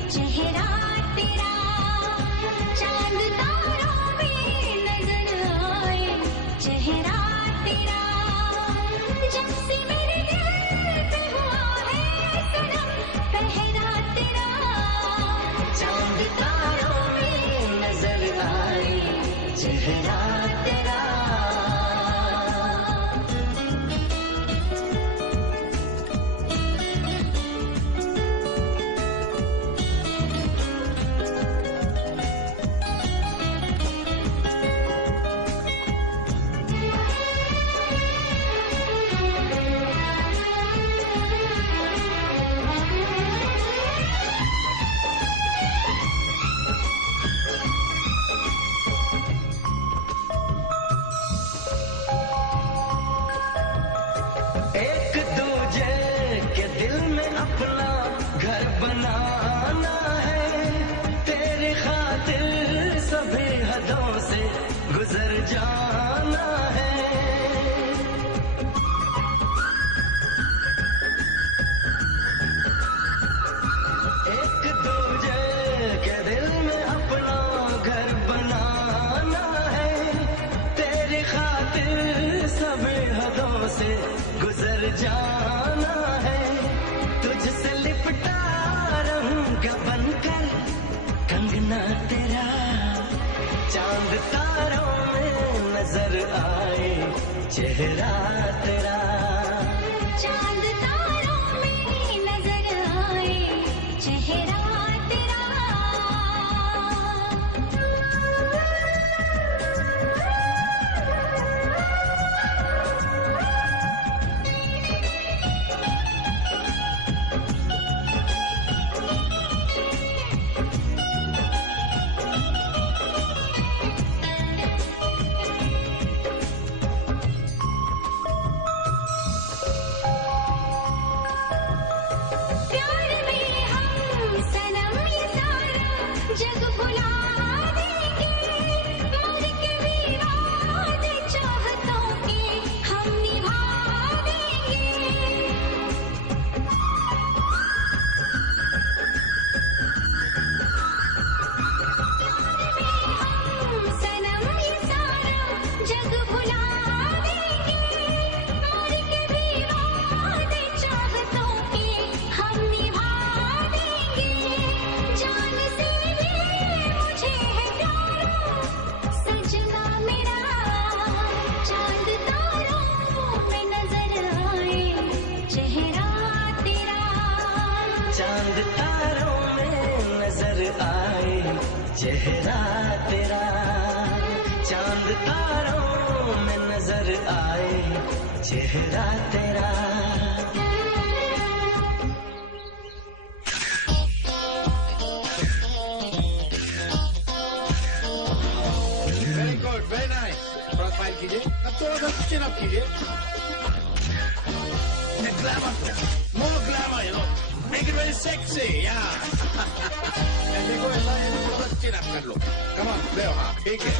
चेहरा तेरा। चांद तारों में नजर आए चेहरा चेहरा तेरा चांद तारों में नजर आए चेहरा तेरा प्यार में हम सनम ये सारा जग भुला देंगे मर के भी वादे चाहतों के हम निभा देंगे हम सनम ये सारा जग भुला देंगे मर के भी वादे चाहतों के हम निभा देंगे जान से भी मुझे है प्यार सजना मेरा चांद तारों में नजर आए चेहरा तेरा चांद तारों में नजर आए चेहरा तेरा चांद तारों में नजर आए चेहरा तेरा वेरी गुड, वेरी नाइस। थोड़ा स्माइल कीजिए, अब थोड़ा सा चिन अप कीजिए। More glamour, you know, make it very sexy, yeah. ऐसे को ऐसा थोड़ा चिन अप कर लो। कम ऑन, ले हाँ, ठीक है।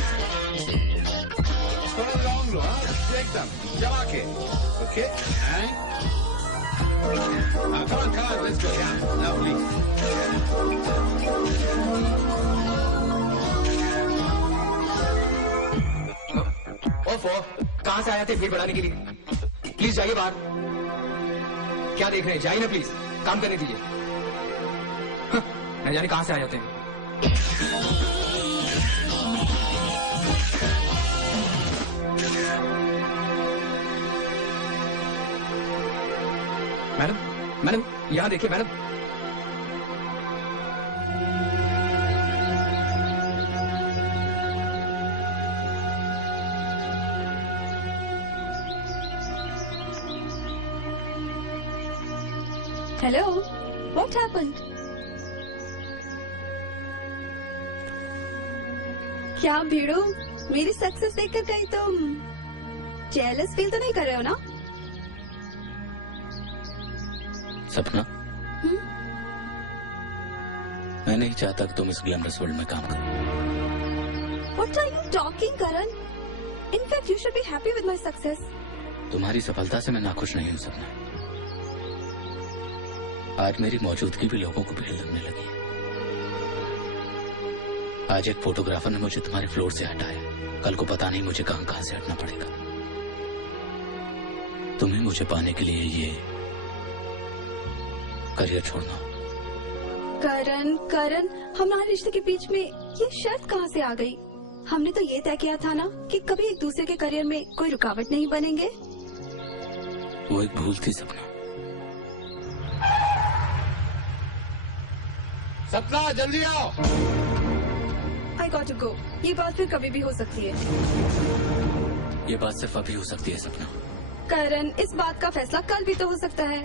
थोड़ा लॉन्ग लो, हाँ, एकदम जमा के, ओके, हैं? Come on, let's go, yeah, lovely. ओफो, कहाँ से आए थे भीड़ बढ़ाने के लिए? प्लीज जाइए बाहर। क्या देख रहे हैं? जाइए ना प्लीज, काम करने दीजिए। न जाने कहाँ से आए होते हैं। मैडम, मैडम, यहाँ देखिए मैडम। Hello, what happened? क्या भीड़ू, मेरी सक्सेस देखकर कहीं तुम जेलस फील तो नहीं कर रहे हो ना? सपना, मैं नहीं चाहता कि तुम इस ग्लैमरस वर्ल्ड में काम करो। What are you talking, Karan? In fact, you should be happy with my success. तुम्हारी सफलता से मैं नाखुश नहीं हूँ सपना। आज मेरी मौजूदगी भी लोगों को भीड़ लगने लगी है। आज एक फोटोग्राफर ने मुझे तुम्हारे फ्लोर से हटाया, कल को पता नहीं मुझे कहां कहां से हटना पड़ेगा। तुम्हें मुझे पाने के लिए ये करियर छोड़ना हो। करण, हमारे रिश्ते के बीच में ये शर्त कहाँ से आ गई? हमने तो ये तय किया था ना कि कभी एक दूसरे के करियर में कोई रुकावट नहीं बनेंगे। वो एक भूल थी सपना। सपना जल्दी आओ। I got to go. ये बात फिर कभी भी हो सकती है। ये बात सिर्फ अभी हो सकती है सपना। करण, इस बात का फैसला कल भी तो हो सकता है।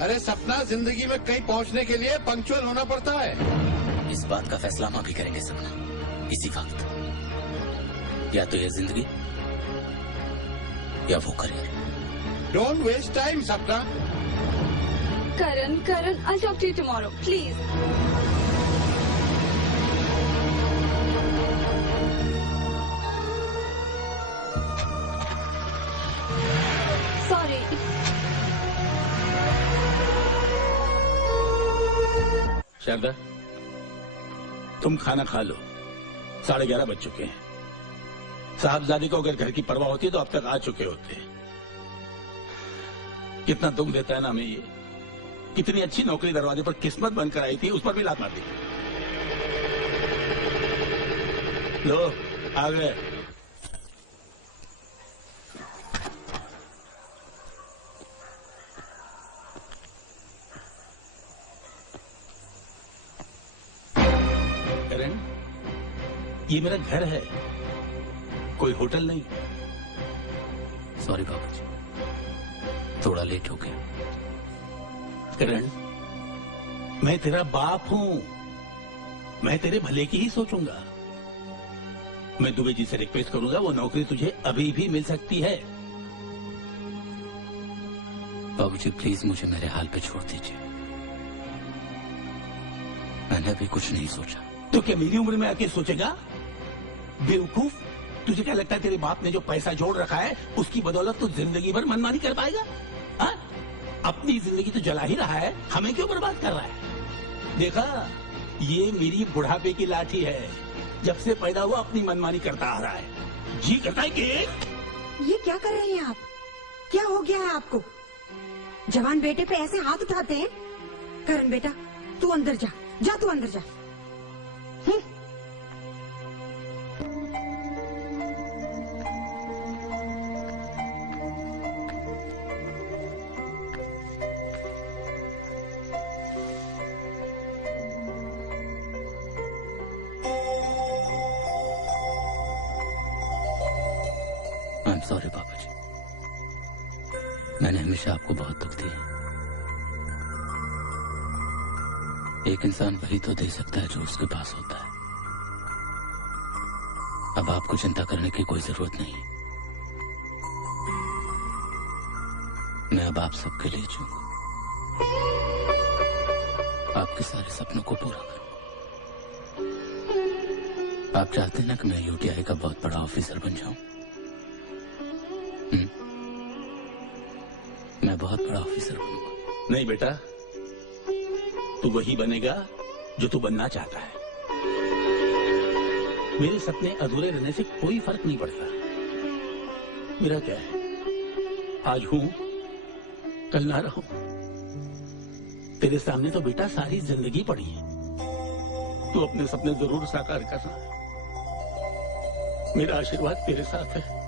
अरे सपना, जिंदगी में कहीं पहुंचने के लिए पंक्चुअल होना पड़ता है। इस बात का फैसला हम अभी करेंगे सपना, इसी वक्त। या तो ये जिंदगी या वो career. Don't waste time Sapna. Karan, I'll talk to you tomorrow, please. Sorry. Sharda, तुम खाना खा लो, 11:30 बज चुके हैं। साहबजादे को अगर घर की परवाह होती तो अब तक आ चुके होते। कितना दुख देता है ना हमें ये। कितनी अच्छी नौकरी दरवाजे पर किस्मत बनकर आई थी, उस पर भी लात मार दी। लो, आ गए। करण, ये मेरा घर है, कोई होटल नहीं। सॉरी बाबूजी, थोड़ा लेट हो गया। करण, मैं तेरा बाप हूं, मैं तेरे भले की ही सोचूंगा। मैं दुबे जी से रिक्वेस्ट करूंगा, वो नौकरी तुझे अभी भी मिल सकती है। बाबूजी प्लीज मुझे मेरे हाल पे छोड़ दीजिए, मैंने अभी कुछ नहीं सोचा। तो क्या मेरी उम्र में आके सोचेगा? बेवकूफ, तुझे क्या लगता है तेरे बाप ने जो पैसा जोड़ रखा है उसकी बदौलत तो जिंदगी भर मनमानी कर पाएगा? हा? अपनी जिंदगी तो जला ही रहा है, हमें क्यों बर्बाद कर रहा है? देखा, ये मेरी बुढ़ापे की लाठी है, जब से पैदा हुआ अपनी मनमानी करता आ रहा है। जी करता है कि ये क्या कर रहे हैं आप? क्या हो गया है आपको? जवान बेटे पे ऐसे हाथ उठाते हैं? करण बेटा, तू अंदर जा, जा तू अंदर जा। आई एम सॉरी बाबूजी, मैंने हमेशा आपको बहुत दुख दिया। एक इंसान वही तो दे सकता है जो उसके पास होता है। अब आपको चिंता करने की कोई जरूरत नहीं, मैं अब आप सबके लिए जीऊंगा, आपके सारे सपनों को पूरा करूंगा। आप चाहते हैं ना कि मैं यूटीआई का बहुत बड़ा ऑफिसर बन जाऊं? मैं बहुत बड़ा ऑफिसर बनूंगा। नहीं बेटा, तू वही बनेगा जो तू बनना चाहता है। मेरे सपने अधूरे रहने से कोई फर्क नहीं पड़ता। मेरा क्या है, आज हूं कल ना रहूं। तेरे सामने तो बेटा सारी जिंदगी पड़ी है, तू अपने सपने जरूर साकार करना। मेरा आशीर्वाद तेरे साथ है।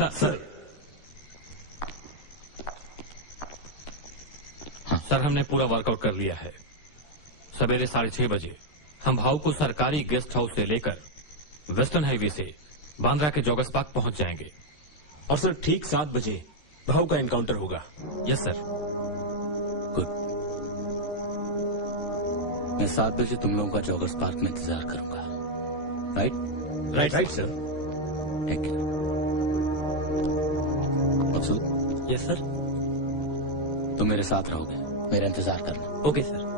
सर सर, हमने पूरा वर्कआउट कर लिया है। सवेरे 6:30 बजे हम भाऊ को सरकारी गेस्ट हाउस से लेकर वेस्टर्न हाईवे से बांद्रा के जोगस पार्क पहुंच जाएंगे। और सर ठीक 7 बजे भाऊ का एनकाउंटर होगा। Yes sir. गुड, मैं 7 बजे तुम लोगों का जोगस पार्क में इंतजार करूंगा। Right right sir. Take care. Maqsood? Yes sir. तुम मेरे साथ रहोगे, मेरा इंतजार करना। Okay sir.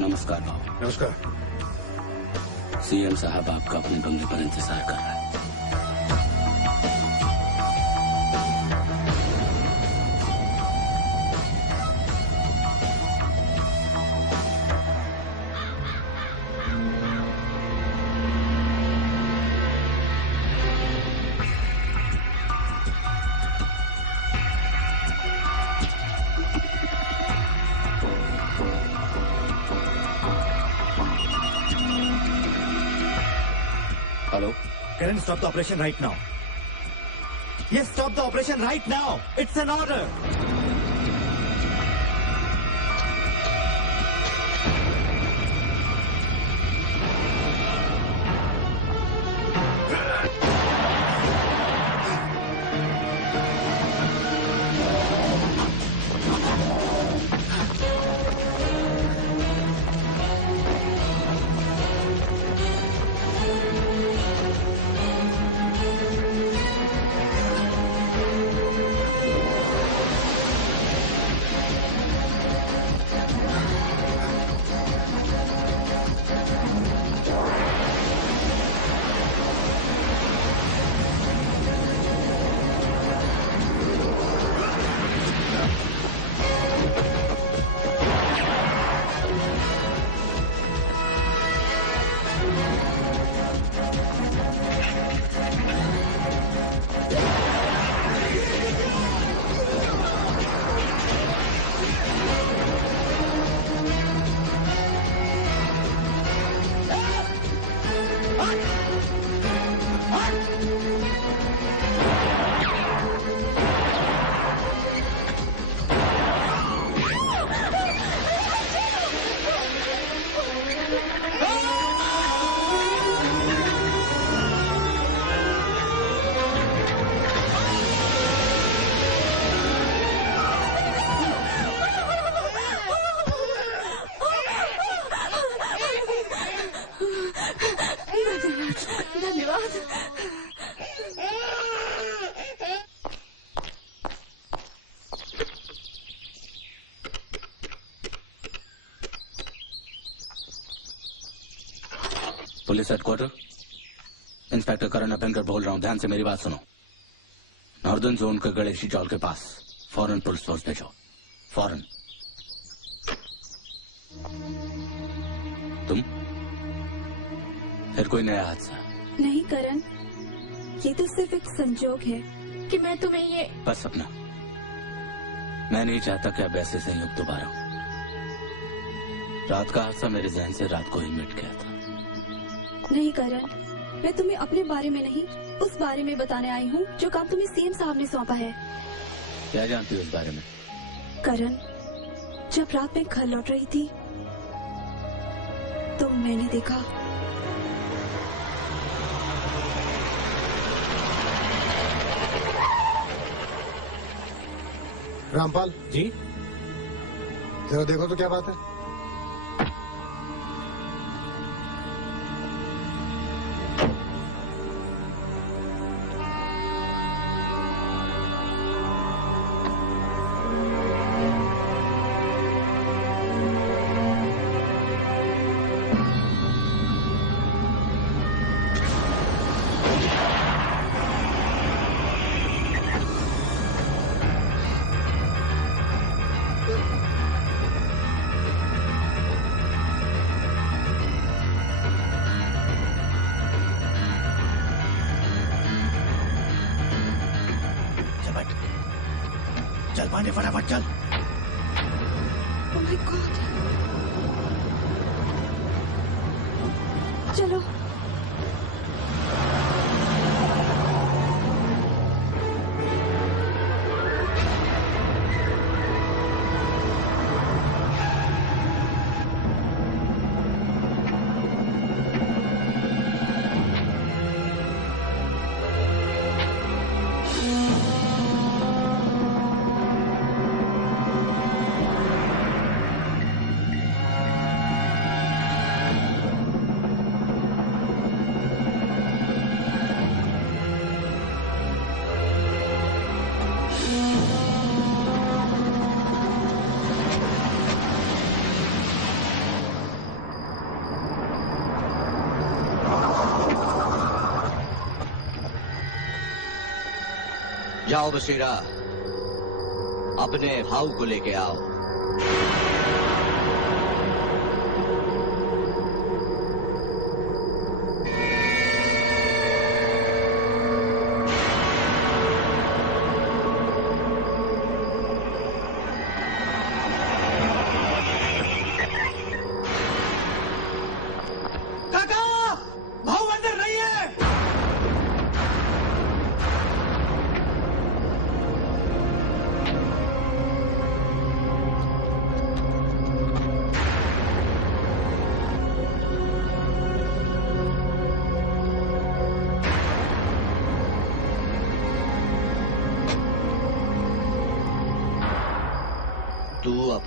नमस्कार बाबू। नमस्कार। सीएम साहब आपका अपने बंगले पर इंतजार कर रहा है। Karan, stop the operation right now. Yes, stop the operation right now. It's an order. Police headquarter, inspector Karan Abhyankar बोल रहा हूँ। ध्यान से मेरी बात सुनो। नॉर्दर्न जोन के गणेशी चौल के पास फौरन पुलिस फोर्स भेजो, फौरन। तुम? फिर कोई नया हादसा? नहीं करण, ये तो सिर्फ एक संजोग है कि मैं तुम्हें ये। बस सपना, मैं नहीं चाहता कि अब ऐसे संयोग दोबारा हो। रात का हादसा मेरे जहन से रात को ही मिट गया था। नहीं करण, मैं तुम्हें अपने बारे में नहीं, उस बारे में बताने आई हूँ जो काम तुम्हें सीएम साहब ने सौंपा है। क्या जानती हो इस बारे में? करण, जब रात में घर लौट रही थी तो मैंने देखा रामपाल जी, जरा देखो तो क्या बात है। चल पांडे, फटाफट चल। Oh my God! चलो। जाओ बशीरा, अपने भाव को लेके आओ।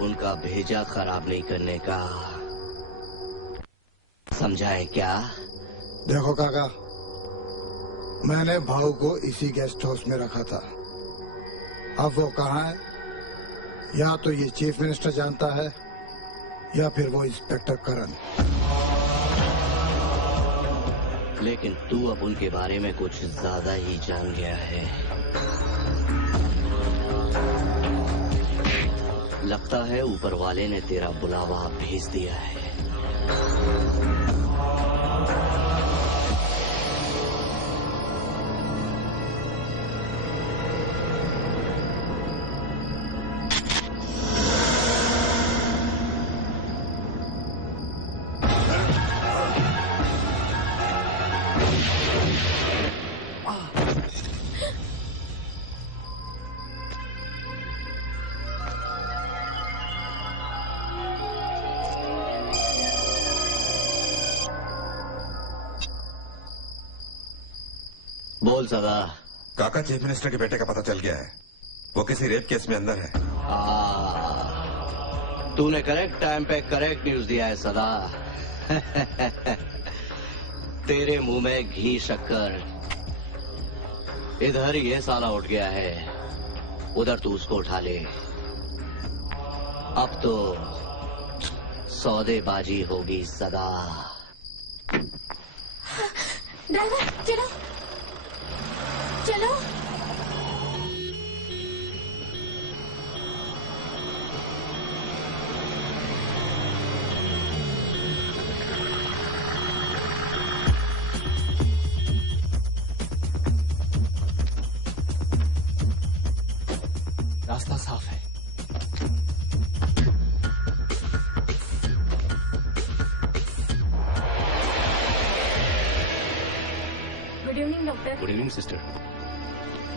उनका भेजा खराब नहीं करने का समझा है क्या? देखो काका, मैंने भाऊ को इसी गेस्ट हाउस में रखा था। अब वो कहाँ है, या तो ये चीफ मिनिस्टर जानता है या फिर वो इंस्पेक्टर करण। लेकिन तू अब उनके बारे में कुछ ज्यादा ही जान गया है। लगता है ऊपर वाले ने तेरा बुलावा भेज दिया है। बोल सदा। काका, चीफ मिनिस्टर के बेटे का पता चल गया है। वो किसी रेप केस में अंदर है। तूने करेक्ट टाइम पे करेक्ट न्यूज दिया है सदा। तेरे मुंह में घी शक्कर। इधर ये साला उठ गया है, उधर तू उसको उठा ले। अब तो सौदेबाजी होगी सदा। ड्राइवर चलो चलो। रास्ता साफ है। Good evening doctor. Good evening sister.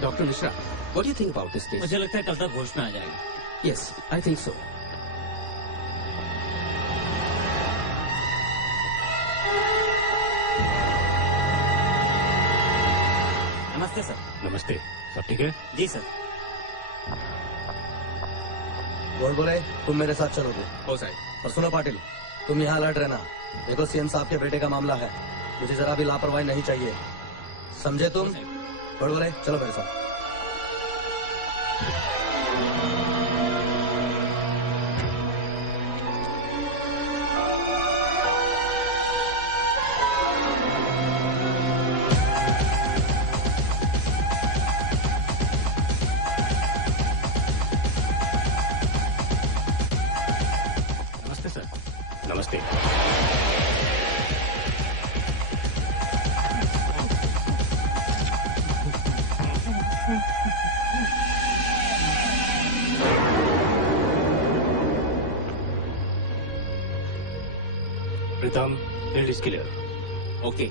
Doctor Mishra, what do you think about this case? मुझे लगता है कल तक होश में आ जाएगा। Yes, I think so. नमस्ते सर। नमस्ते। सब ठीक है? जी सर। बोल बोले तुम मेरे साथ चलोगे? हो साहब। और सुनो पाटिल, तुम यहाँ अलर्ट रहना। देखो सीएम साहब के बेटे का मामला है, मुझे जरा भी लापरवाही नहीं चाहिए, समझे तुम? बोल बोले चलो मेरे साथ। नमस्ते सर। नमस्ते। प्रीतम, फील्ड इज क्लियर। ओके।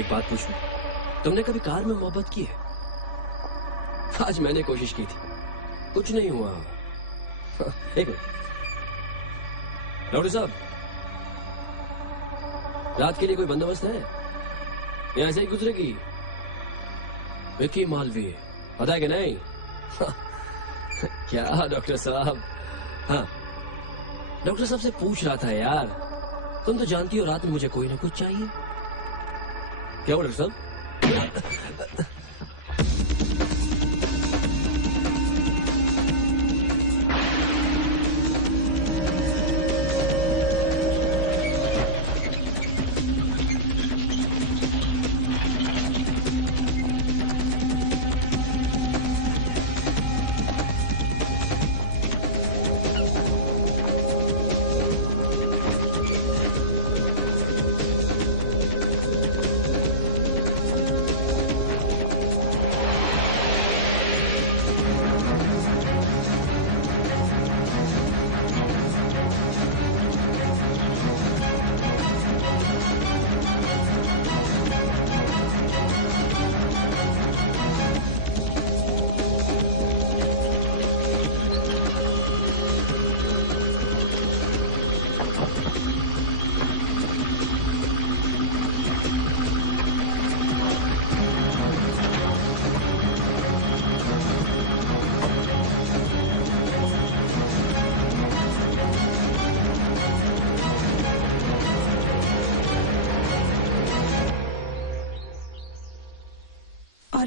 एक बात पूछूं, तुमने कभी कार में मोहब्बत की है? आज मैंने कोशिश की थी, कुछ नहीं हुआ। एक मिनट डॉक्टर साहब, रात के लिए कोई बंदोबस्त है या ऐसे ही गुजरेगी? विक्की मालवीय, पता है कि नहीं? क्या डॉक्टर साहब? हाँ, डॉक्टर साहब से पूछ रहा था यार, तुम तो जानती हो रात में मुझे कोई ना कुछ चाहिए। क्या डॉक्टर साहब?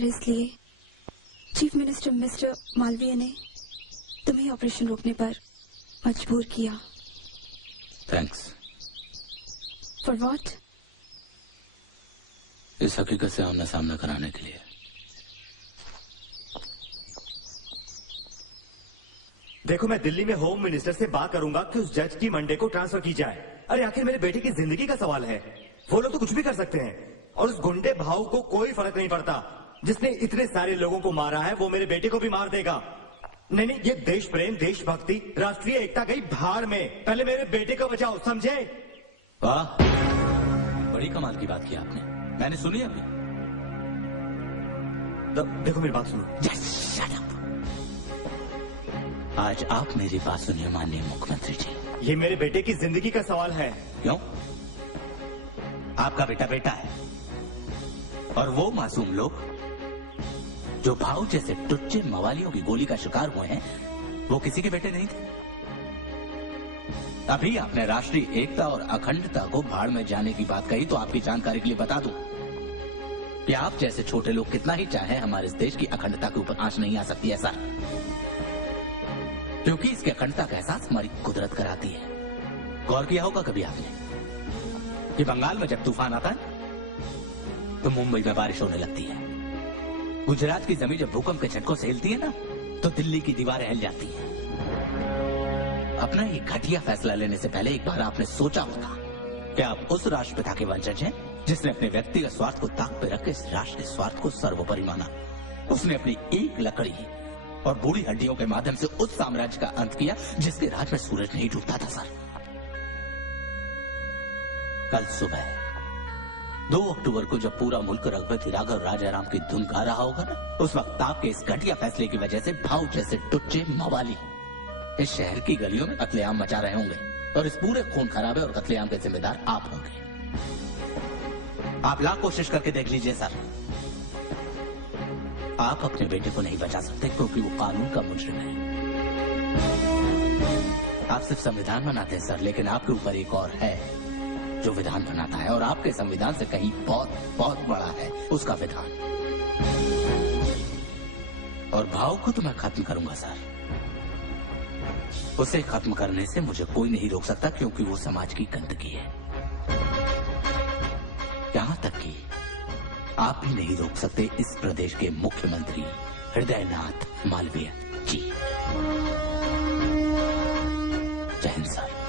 और इसलिए चीफ मिनिस्टर मिस्टर मालवीय ने तुम्हें ऑपरेशन रोकने पर मजबूर किया। थैंक्स। For what? इस हकीकत से आमना सामना कराने के लिए। देखो, मैं दिल्ली में होम मिनिस्टर से बात करूंगा कि उस जज की मंडे को ट्रांसफर की जाए। अरे आखिर मेरे बेटे की जिंदगी का सवाल है। वो लोग तो कुछ भी कर सकते हैं और उस गुंडे भाव को कोई फर्क नहीं पड़ता। जिसने इतने सारे लोगों को मारा है वो मेरे बेटे को भी मार देगा। नहीं नहीं, ये देश प्रेम, देशभक्ति, राष्ट्रीय एकता गई भाड़ में। पहले मेरे बेटे को बचाओ, समझे? वाह, बड़ी कमाल की बात की आपने। मैंने सुनी अभी। देखो मेरी बात सुनो। Shut up. आज आप मेरी बात सुनिए माननीय मुख्यमंत्री जी। ये मेरे बेटे की जिंदगी का सवाल है। क्यों? आपका बेटा बेटा है और वो मासूम लोग जो भाव जैसे टुच्चे मवालियों की गोली का शिकार हुए हैं वो किसी के बेटे नहीं थे। अभी आपने राष्ट्रीय एकता और अखंडता को भाड़ में जाने की बात कही तो आपकी जानकारी के लिए बता दूं कि आप जैसे छोटे लोग कितना ही चाहें हमारे इस देश की अखंडता के ऊपर आंच नहीं आ सकती है सर, क्योंकि इसकी अखंडता का एहसास हमारी कुदरत कराती है। गौर किया होगा कभी आपने कि बंगाल में जब तूफान आता है तो मुंबई में बारिश होने लगती है। गुजरात की जमीन जब भूकंप के झटकों से हिलती है ना तो दिल्ली की दीवारें हिल जाती हैं। अपना ये घटिया फैसला लेने से पहले एक बार आपने सोचा होता कि आप उस राष्ट्रपिता के वंशज हैं जिसने अपने व्यक्तिगत स्वार्थ को ताक पे रख के इस राष्ट्रीय स्वार्थ को सर्वोपरि माना। उसने अपनी एक लकड़ी और बूढ़ी हड्डियों के माध्यम से उस साम्राज्य का अंत किया जिसके राज में सूरज नहीं डूबता था सर। कल सुबह 2 अक्टूबर को जब पूरा मुल्क रघुपति राघव राजाराम की धुन गा रहा होगा ना, उस वक्त आपके इस घटिया फैसले की वजह से भाव जैसे टुच्चे मवाली इस शहर की गलियों में कत्लेआम मचा रहे होंगे और इस पूरे खून खराबे और कत्लेआम के जिम्मेदार आप होंगे। आप लाख कोशिश करके देख लीजिए सर, आप अपने बेटे को नहीं बचा सकते क्योंकि वो कानून का मुजरिम है। आप सिर्फ संविधान बनाते हैं सर, लेकिन आपके ऊपर एक और है जो विधान बनाता है और आपके संविधान से कहीं बहुत बहुत बड़ा है उसका विधान। और भाव को तो मैं खत्म करूंगा सर, उसे खत्म करने से मुझे कोई नहीं रोक सकता क्योंकि वो समाज की गंदगी है। यहां तक कि आप भी नहीं रोक सकते इस प्रदेश के मुख्यमंत्री हृदयनाथ मालवीय जी। जय हिंद सर।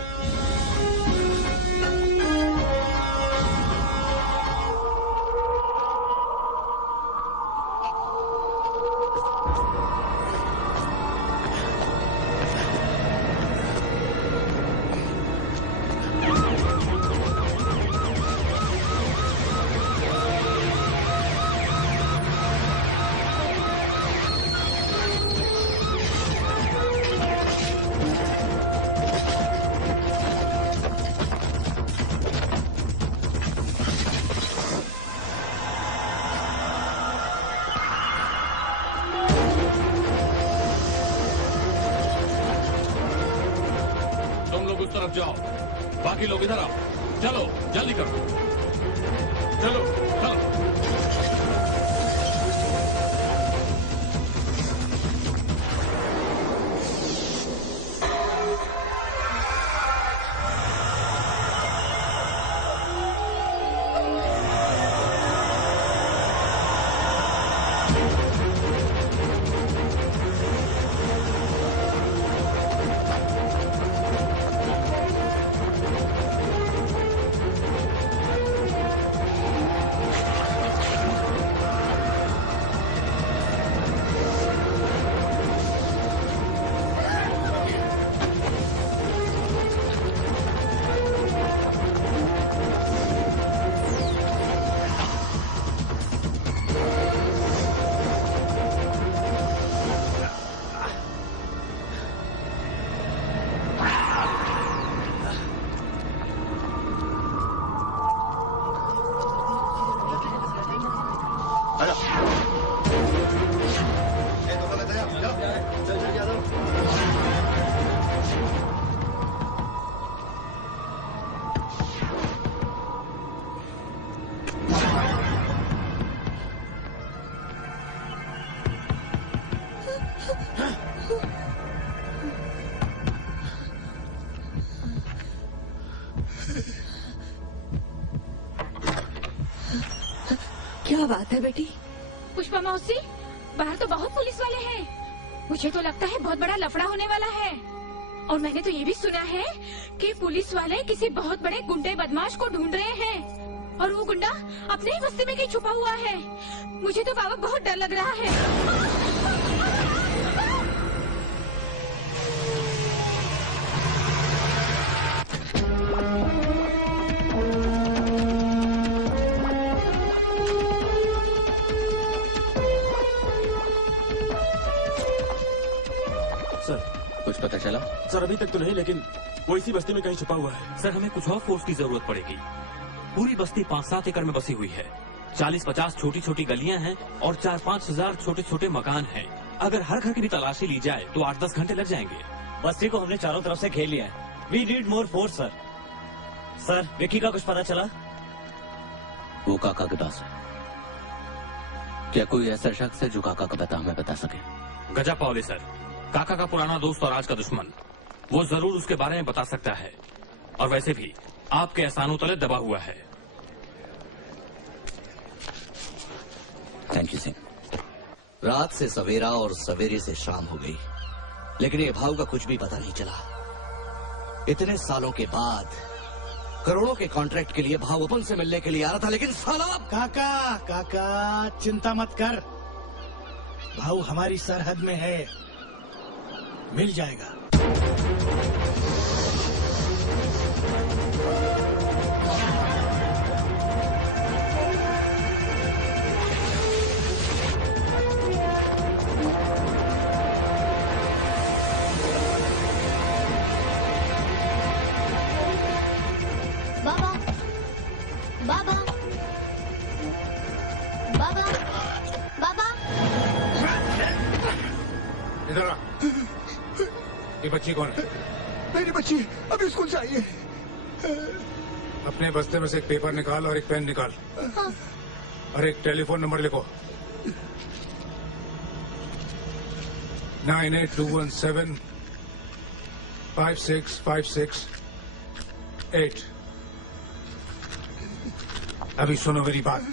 जाओ, बाकी लोग इधर आओ। चलो जल्दी करो, चलो चलो। क्या बात है बेटी? पुष्पा मौसी, बाहर तो बहुत पुलिस वाले हैं। मुझे तो लगता है बहुत बड़ा लफड़ा होने वाला है। और मैंने तो ये भी सुना है कि पुलिस वाले किसी बहुत बड़े गुंडे बदमाश को ढूंढ रहे हैं और वो गुंडा अपने ही बस्ती में कहीं छुपा हुआ है। मुझे तो बाबा बहुत डर लग रहा है। कुछ पता चला? सर अभी तक तो नहीं, लेकिन वो इसी बस्ती में कहीं छुपा हुआ है। सर हमें कुछ और फोर्स की जरूरत पड़ेगी। पूरी बस्ती 5-7 एकड़ में बसी हुई है। 40-50 छोटी छोटी गलियां हैं और 4-5 हजार छोटे छोटे मकान हैं। अगर हर घर की भी तलाशी ली जाए तो 8-10 घंटे लग जाएंगे। बस्ती को हमने चारों तरफ से घेर लिया है। We need more force sir. Sir Vicky का कुछ पता चला? वो काका के पास है। क्या कोई ऐसा शख्स है जो काका का पता हमें बता सके? गजा पावले सर, काका का पुराना दोस्त और आज का दुश्मन। वो जरूर उसके बारे में बता सकता है। और वैसे भी आपके एहसानों तले दबा हुआ है। Thank you Singh. रात से सवेरा और सवेरे से शाम हो गई, लेकिन ये भाव का कुछ भी पता नहीं चला। इतने सालों के बाद करोड़ों के कॉन्ट्रैक्ट के लिए भाव अपन से मिलने के लिए आ रहा था, लेकिन साला काका काका चिंता मत कर, भाऊ हमारी सरहद में है, मिल जाएगा। बाबा बाबा बाबा बाबा इधर आ। ये बच्ची कौन है? मेरी बच्ची अभी स्कूल से आई है। अपने बस्ते में से एक पेपर निकाल और एक पेन निकाल। हाँ। और एक टेलीफोन नंबर लिखो। 98217 56568। अभी सुनो मेरी बात।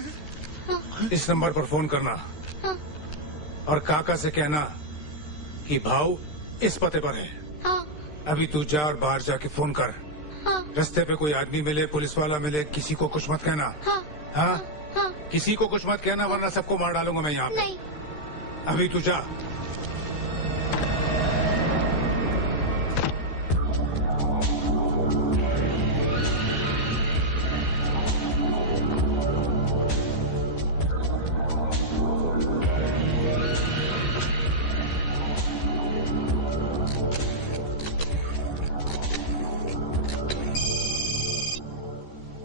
इस नंबर पर फोन करना और काका से कहना कि भाऊ इस पते पर है। अभी तू जा और बाहर जाके फोन कर। रास्ते पे कोई आदमी मिले, पुलिस वाला मिले, किसी को कुछ मत कहना। हाँ? किसी को कुछ मत कहना, वरना सबको मार डालूंगा मैं यहाँ पे। अभी तू जा।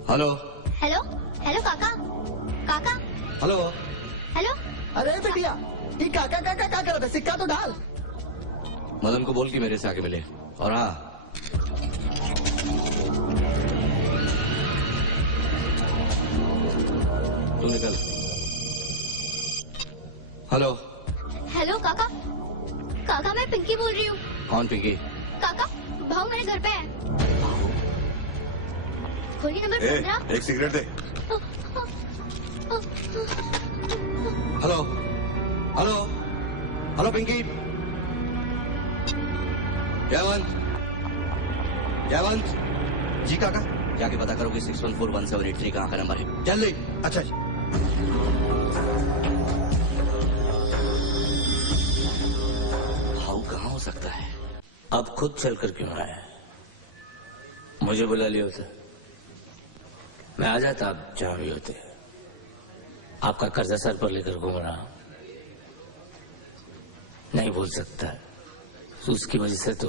हेलो हेलो हेलो काका काका हेलो हेलो। अरे बेटिया, ये काका काका क्या कर रहा था? सिक्का तो डाल। मदन को बोल कि मेरे से आके मिले। और हाँ, तू निकल। हेलो हेलो काका काका मैं पिंकी बोल रही हूँ। कौन पिंकी? काका भाऊ मेरे घर पे है। खोली नंबर 15। एक सिगरेट दे। Hello hello hello Pinky. Jaywant Jaywant ji काका, जाके पता करो कि 614173 कहाँ का नंबर है। जल्दी। अच्छा जी। भाऊ कहाँ हो सकता है? अब खुद चलकर क्यों आया? मुझे बुला लिया होता, मैं आ जाता। आप जहां भी होते। आपका कर्जा सर पर लेकर घूम रहा हूं, नहीं भूल सकता। उसकी वजह से तो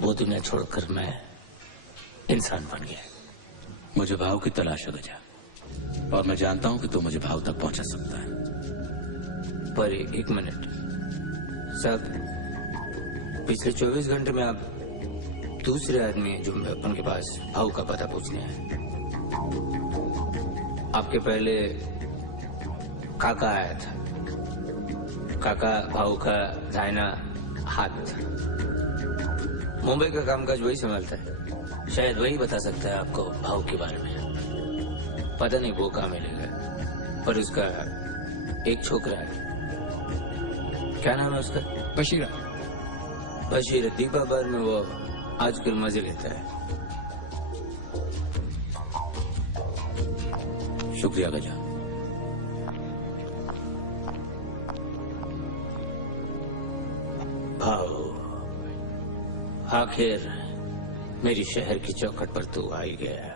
वो दुनिया छोड़कर मैं इंसान बन गया। मुझे भाव की तलाश है गजा, और मैं जानता हूं कि तू मुझे भाव तक पहुंचा सकता है। पर एक मिनट सब, पिछले 24 घंटे में आप दूसरे आदमी जो अपन के पास भाव का पता पूछने आए। आपके पहले काका आया था। काका भाव का दाहिना हाथ था। मुंबई का कामकाज वही संभालता है, शायद वही बता सकता है आपको भाव के बारे में। पता नहीं वो कहाँ मिलेगा। और उसका एक छोकरा है, क्या नाम है उसका? बशीरा। बशीर दीपाबाद में वो आजकल मजे लेता है। शुक्रिया गजा। भाव, आखिर मेरी शहर की चौखट पर तू आ ही गया।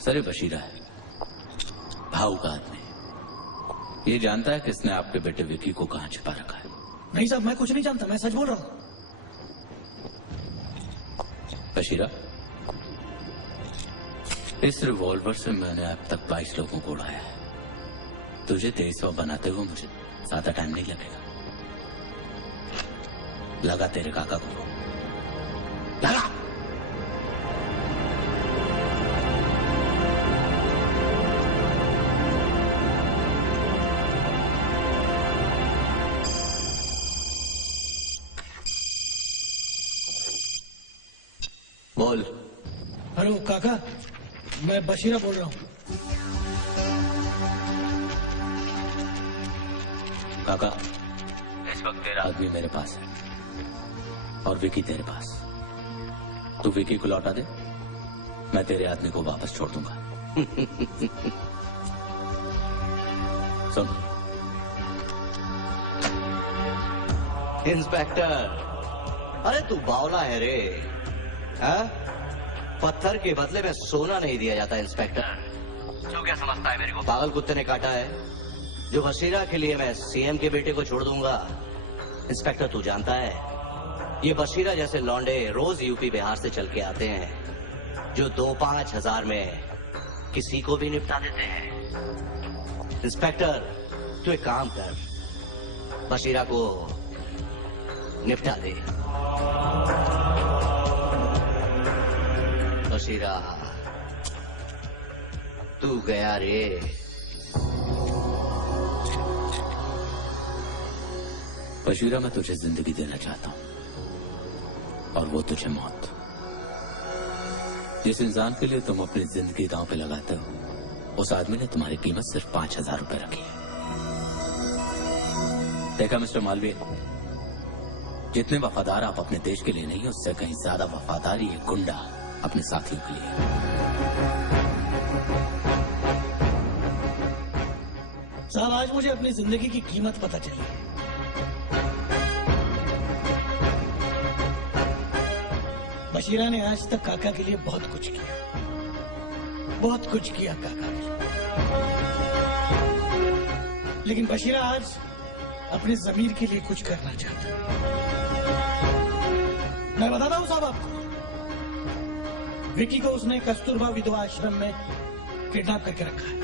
सर ये बशीरा है, भाऊ का आदमी। ये जानता है किसने आपके बेटे विकी को कहां छिपा रखा है। नहीं साहब, मैं कुछ नहीं जानता, मैं सच बोल रहा हूँ। बशीरा, इस रिवॉल्वर से मैंने अब तक 22 लोगों को उड़ाया है। तुझे 2300 बनाते हुए मुझे ज्यादा टाइम नहीं लगेगा। लगा तेरे काका को, लगा। बोल। हेलो काका, मैं बशीरा बोल रहा हूँ। काका, इस वक्त तेरा आदमी मेरे पास है और विकी तेरे पास। तू विकी को लौटा दे, मैं तेरे आदमी को वापस छोड़ दूंगा। सुन इंस्पेक्टर, अरे तू बावला है रे। हाँ? पत्थर के बदले में सोना नहीं दिया जाता इंस्पेक्टर। तू क्या समझता है मेरे को पागल कुत्ते ने काटा है जो बशीरा के लिए मैं सीएम के बेटे को छोड़ दूंगा? इंस्पेक्टर तू जानता है ये बशीरा जैसे लौंडे रोज यूपी बिहार से चल के आते हैं जो 2-5 हजार में किसी को भी निपटा देते हैं। इंस्पेक्टर तू एक काम कर, बशीरा को निपटा दे। बशीरा तू गया रे। बशीरा, मैं तुझे जिंदगी देना चाहता हूं और वो तुझे मौत। जिस इंसान के लिए तुम अपनी जिंदगी दांव पे लगाते हो उस आदमी ने तुम्हारी कीमत सिर्फ 5000 रुपए रखी है। देखा मिस्टर मालवीय, जितने वफादार आप अपने देश के लिए नहीं, उससे कहीं ज्यादा वफादार ये गुंडा अपने साथियों के लिए। साहब, आज मुझे अपनी जिंदगी की कीमत पता चली। बशीरा ने आज तक काका के लिए बहुत कुछ किया, बहुत कुछ किया काका के लिए। लेकिन बशीरा आज अपने जमीर के लिए कुछ करना चाहता है। मैं बताता हूं साहब आपको, विकी को उसने कस्तूरबा विधवा आश्रम में किडनैप करके रखा है।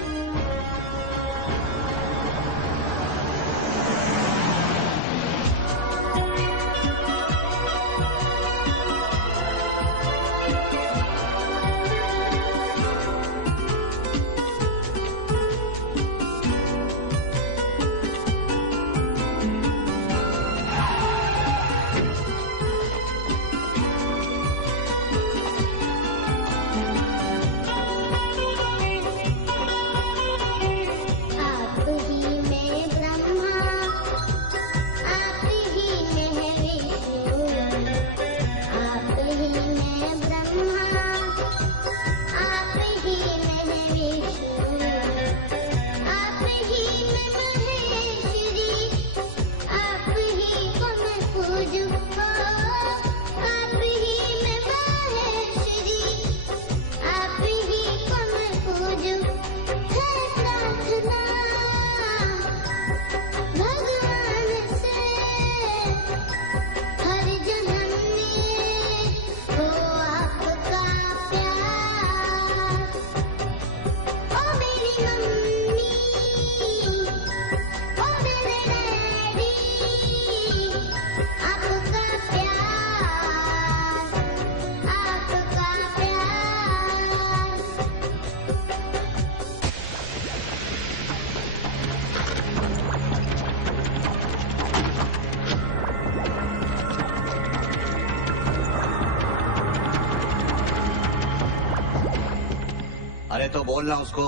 अरे तो बोलना उसको,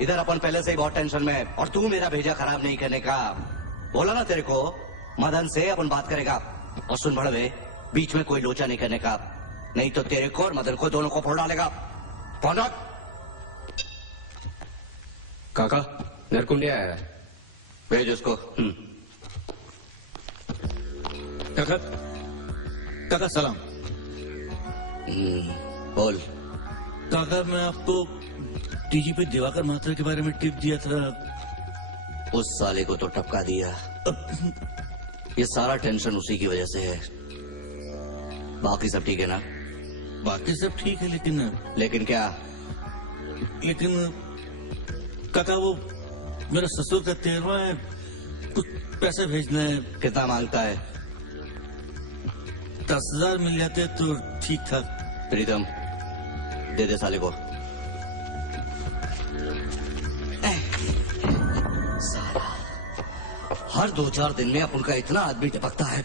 इधर अपन पहले से ही बहुत टेंशन में, और तू मेरा भेजा खराब नहीं करने का। बोला ना तेरे को, मदन से अपन बात करेगा। और सुन बड़वे, बीच में कोई लोचा नहीं करने का, नहीं तो तेरे को और मदन को दोनों को फोड़ डालेगा। फोड़। काका, नरकुंडिया आया है, भेज उसको। काका, काका सलाम। बोल। काका मैं आपको डीजीपी दिवाकर महात्रा के बारे में टिप दिया था। उस साले को तो टपका दिया। ये सारा टेंशन उसी की वजह से है। बाकी सब ठीक है ना? बाकी सब ठीक है लेकिन क्या? लेकिन काका वो मेरा ससुर का 13वां है, कुछ पैसे भेजना है। कितना मांगता है? 10,000 मिल जाते तो ठीक था। प्रीतम दे दे साले को। साला हर 2-4 दिन में अपन का इतना आदमी टपकता है।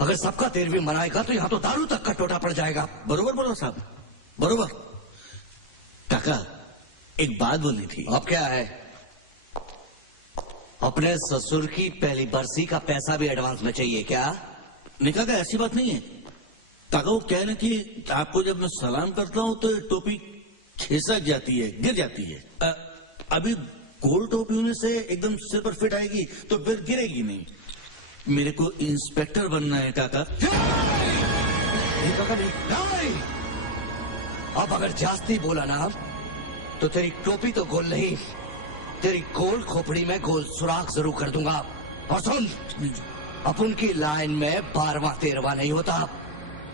अगर सबका 13वीं मनाएगा तो यहाँ तो दारू तक का टोटा पड़ जाएगा। बरोबर बोला साहब, बरोबर। काका एक बात बोलनी थी। अब क्या है? अपने ससुर की पहली बरसी का पैसा भी एडवांस में चाहिए क्या? नहीं काका ऐसी बात नहीं है। काका वो कह रहे कि आपको जब मैं सलाम करता हूँ तो टोपी खिसक जाती है, गिर जाती है। अभी गोल टोपी होने से एकदम सिर पर फिट आएगी तो फिर गिरेगी नहीं। मेरे को इंस्पेक्टर बनना है काका। काका नहीं। अब अगर जास्ती बोला ना तो तेरी टोपी तो गोल नहीं, तेरी गोल खोपड़ी में गोल सुराख जरूर कर दूंगा। और सुन, अपन की लाइन में 12वां 13वां नहीं होता,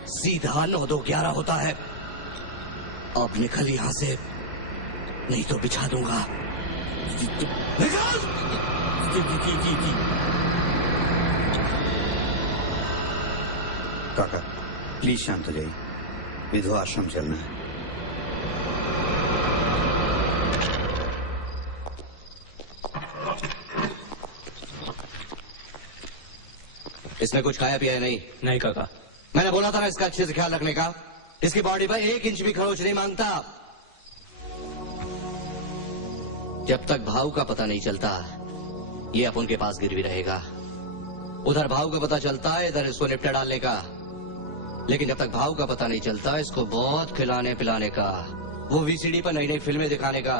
सीधा 9-2-11 होता है। अब निकल यहां से, नहीं तो बिछा दूंगा। निकल! काका प्लीज शांत हो जाइए, विधवा आश्रम चलना है। इसने कुछ खाया पिया है? नहीं काका। मैंने बोला था ना इसका अच्छे से ख्याल रखने का। इसकी बॉडी पर 1 इंच भी खरोच नहीं मांगता। जब तक भाव का पता नहीं चलता ये अपन के पास गिरवी रहेगा। उधर भाव का पता चलता है, इधर इसको निपटा डालने का। लेकिन जब तक भाव का पता नहीं चलता इसको बहुत खिलाने पिलाने का, वो वीसीडी पर नई नई फिल्में दिखाने का,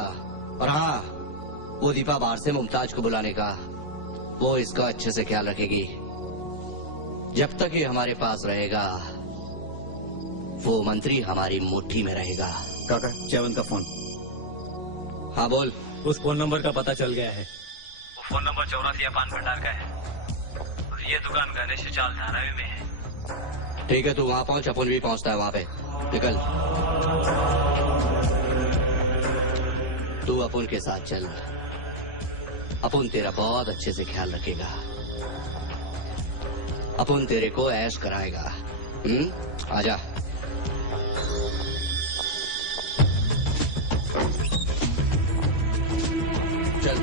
और हाँ वो दीपा बाहर से मुमताज को बुलाने का। वो इसका अच्छे से ख्याल रखेगी। जब तक ये हमारे पास रहेगा वो मंत्री हमारी मुट्ठी में रहेगा। काका चैवन का फोन। हाँ बोल। उस फोन नंबर का पता चल गया है। वो फोन नंबर 84 पान भंडार का है और ये दुकान गणेश चाल धारावी में है। ठीक है तू वहाँ पहुँच, अपन भी पहुँचता है वहाँ पे। निकल। तू अपन के साथ चल, अपन तेरा बहुत अच्छे से ख्याल रखेगा। अपन तेरे को ऐश कराएगा। आजा। चल।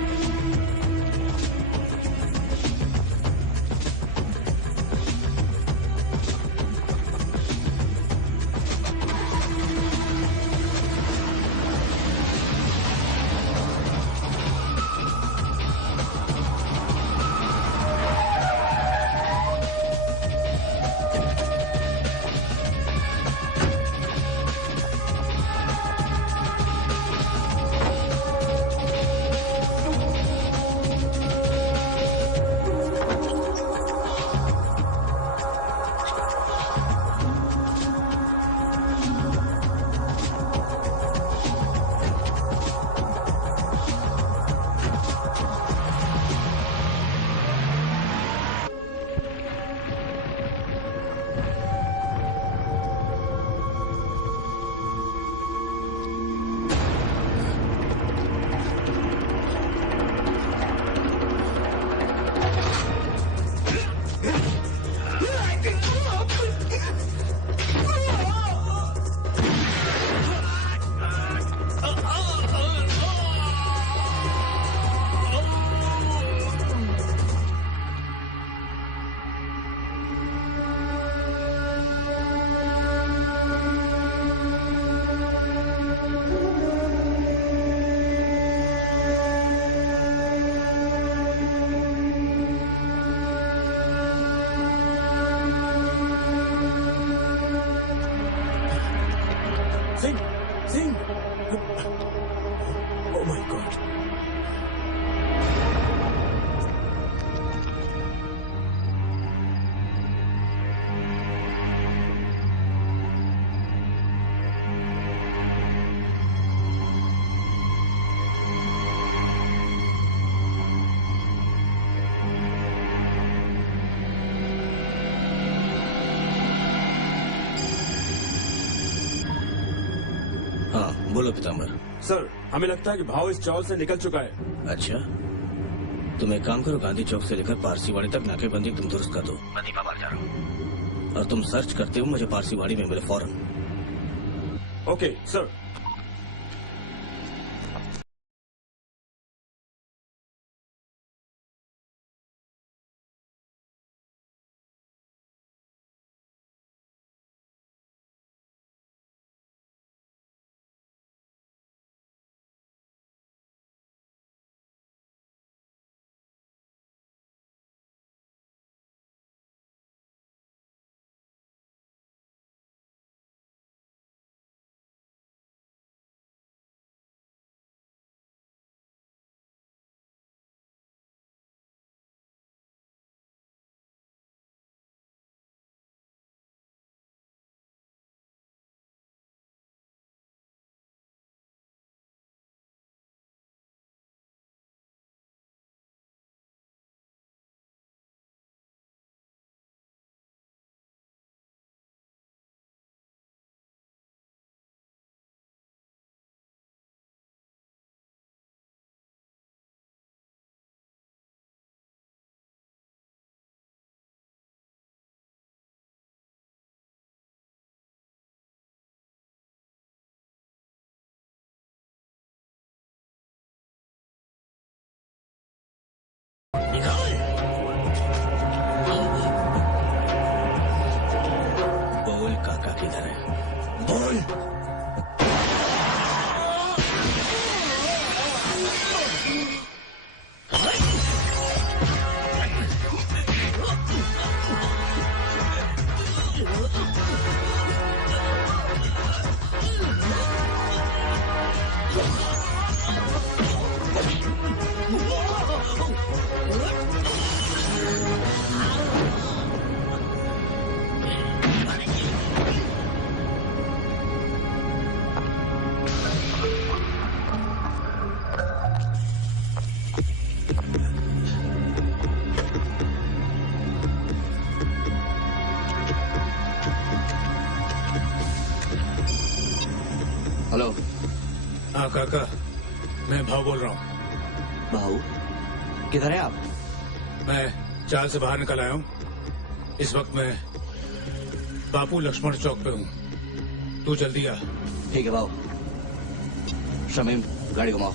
हाँ बोलो पीताम्बर। सर हमें लगता है कि भाव इस चौल से निकल चुका है। अच्छा तुम एक काम करो, गांधी चौक से लेकर पारसीवाड़ी तक नाकेबंदी तुम दुरुस्त कर दो। मैं दीपा बाहर जा रहा हूँ। और तुम सर्च करते हो मुझे पारसीवाड़ी में मिले फौरन। Okay sir. बोल काका किधर है? बोल। हेलो। हाँ काका, मैं भाव बोल रहा हूँ। भाऊ किधर है आप? मैं चाल से बाहर निकल आया हूँ। इस वक्त मैं बापू लक्ष्मण चौक पे हूँ। तू जल्दी आ। ठीक है भाऊ। शमीम गाड़ी घुमाओ।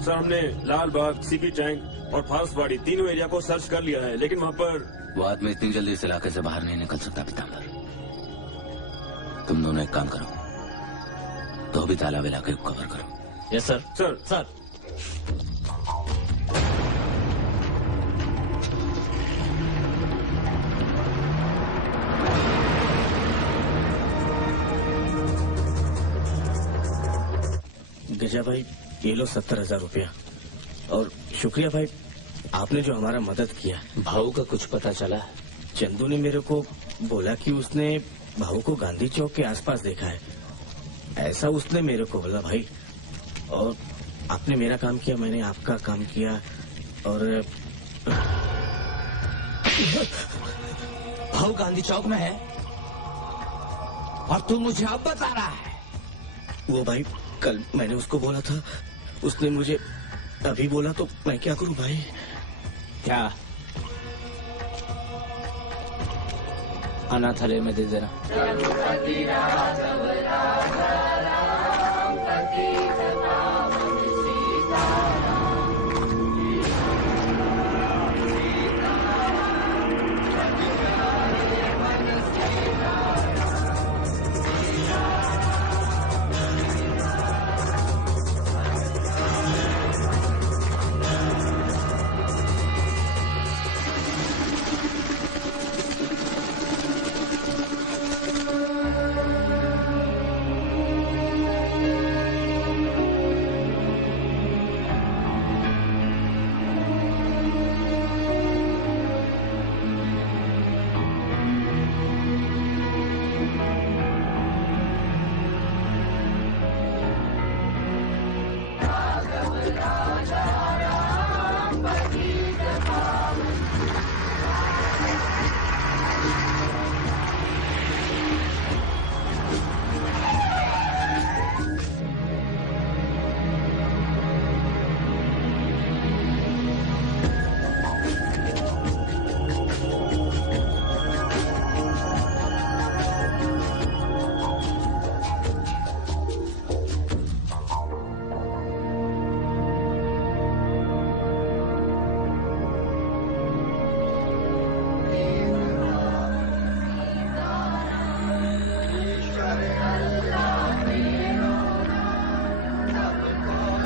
सर हमने लाल बाग, सीपी टैंक और फारसवाड़ी तीनों एरिया को सर्च कर लिया है, लेकिन वहाँ पर वो आदमी इतनी जल्दी इस इलाके से बाहर नहीं निकल सकता पीताम्बर। तुम दोनों एक काम करो, तो भी तालाब इलाके को कवर करो। Yes sir. सर सर गजा भाई ये लो 70,000 रुपया। और शुक्रिया भाई, आपने जो हमारा मदद किया। भाऊ का कुछ पता चला? चंदू ने मेरे को बोला कि उसने भाऊ को गांधी चौक के आसपास देखा है, ऐसा उसने मेरे को बोला भाई। और आपने मेरा काम किया, मैंने आपका काम किया। और भाऊ गांधी चौक में है और तू मुझे अब बता रहा है? वो भाई कल मैंने उसको बोला था, उसने मुझे अभी बोला, तो मैं क्या करूं भाई? क्या अनाथालय में दे देना।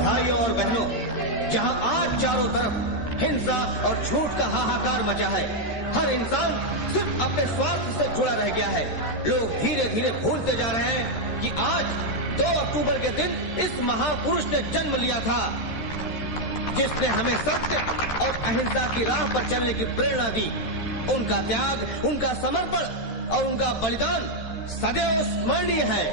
भाइयों और बहनों, जहां आज चारों तरफ हिंसा और झूठ का हाहाकार मचा है, हर इंसान सिर्फ अपने स्वार्थ से जुड़ा रह गया है। लोग धीरे धीरे भूलते जा रहे हैं कि आज 2 अक्टूबर के दिन इस महापुरुष ने जन्म लिया था, जिसने हमें सत्य और अहिंसा की राह पर चलने की प्रेरणा दी। उनका त्याग, उनका समर्पण और उनका बलिदान सदैव स्मरणीय है।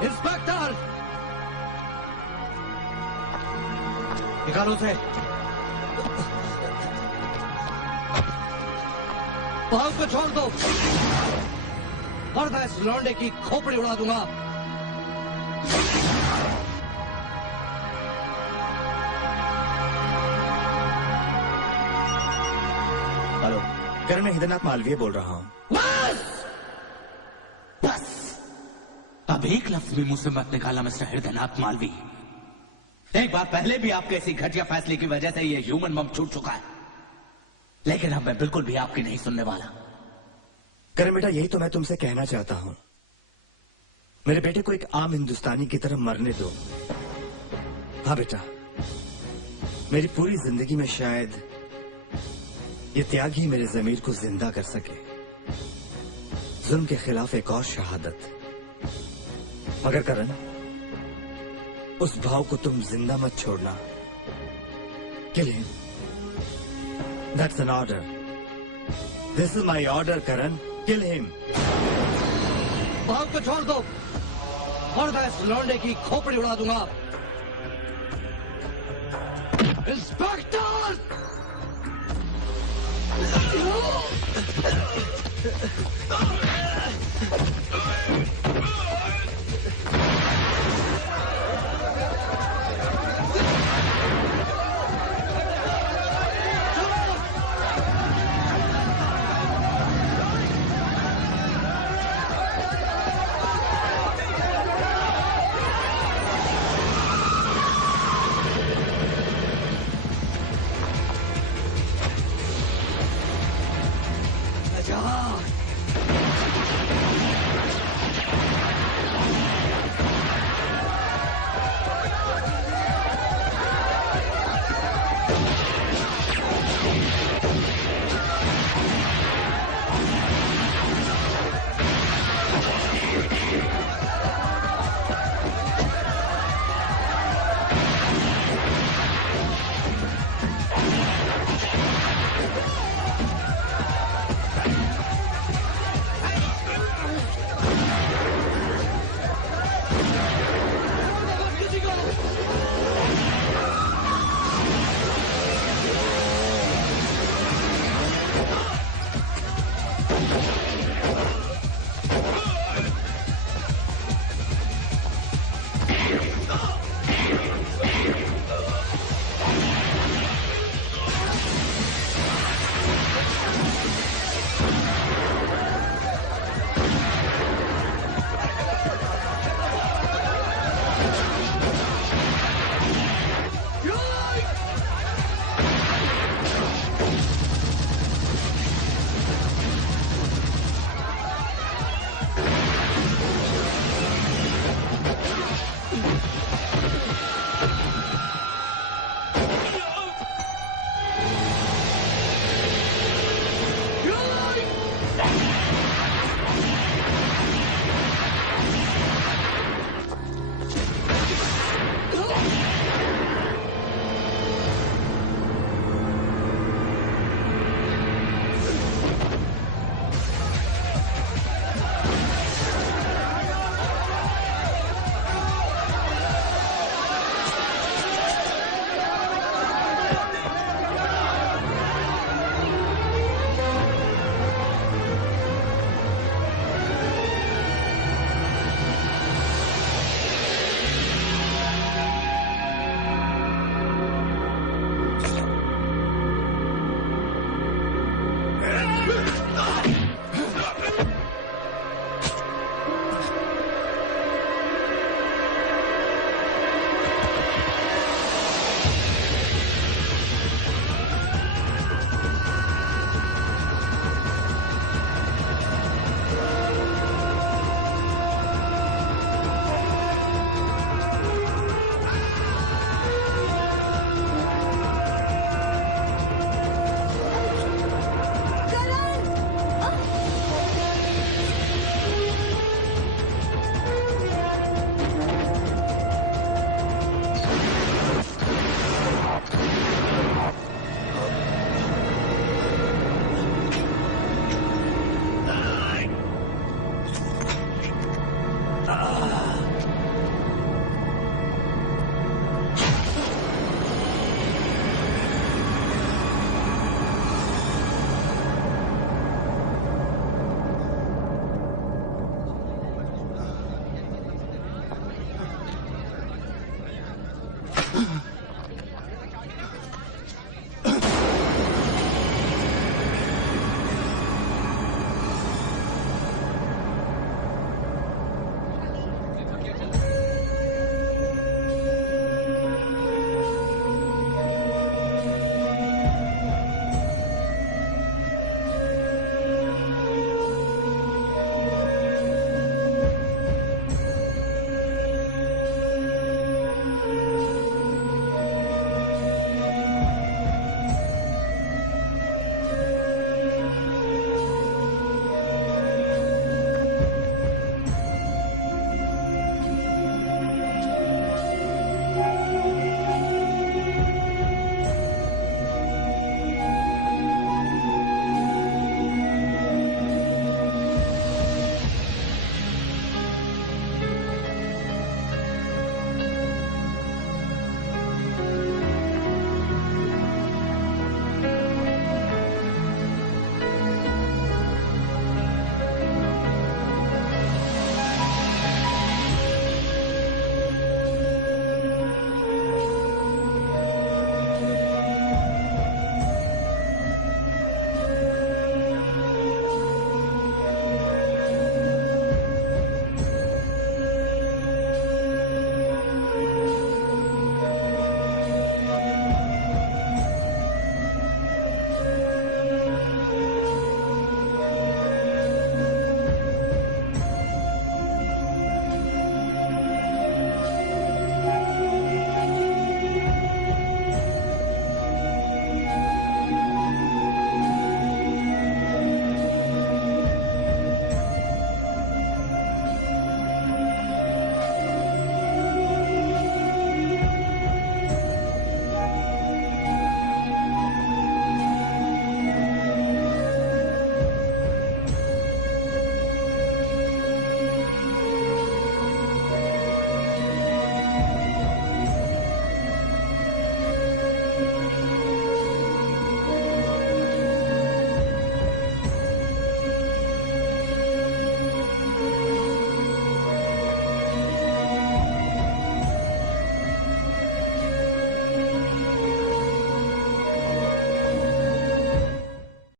इंस्पेक्टर, निकालो उसे। पाव को छोड़ दो, वरना इस लौंडे की खोपड़ी उड़ा दूंगा। हेलो, करण मैं हिदरनाथ मालवीय बोल रहा हूँ। अब एक लफ्ज भी मुझसे मत निकाला मिस्टर हृदयनाथ मालवी। एक बार पहले भी आपके इसी घटिया फैसले की वजह से ये ह्यूमन बम छूट चुका है, लेकिन अब मैं बिल्कुल भी आपकी नहीं सुनने वाला। करण बेटा, यही तो मैं तुमसे कहना चाहता हूँ। मेरे बेटे को एक आम हिंदुस्तानी की तरह मरने दो। हाँ बेटा, मेरी पूरी जिंदगी में शायद ये त्याग ही मेरे जमीर को जिंदा कर सके। जुल्म के खिलाफ एक और शहादत। मगर करण, उस भाव को तुम जिंदा मत छोड़ना। Kill him. That's an order. This is my order Karan. Kill him. भाव को छोड़ दो, वरना इस लौंडे की खोपड़ी उड़ा दूंगा। इंस्पेक्टर!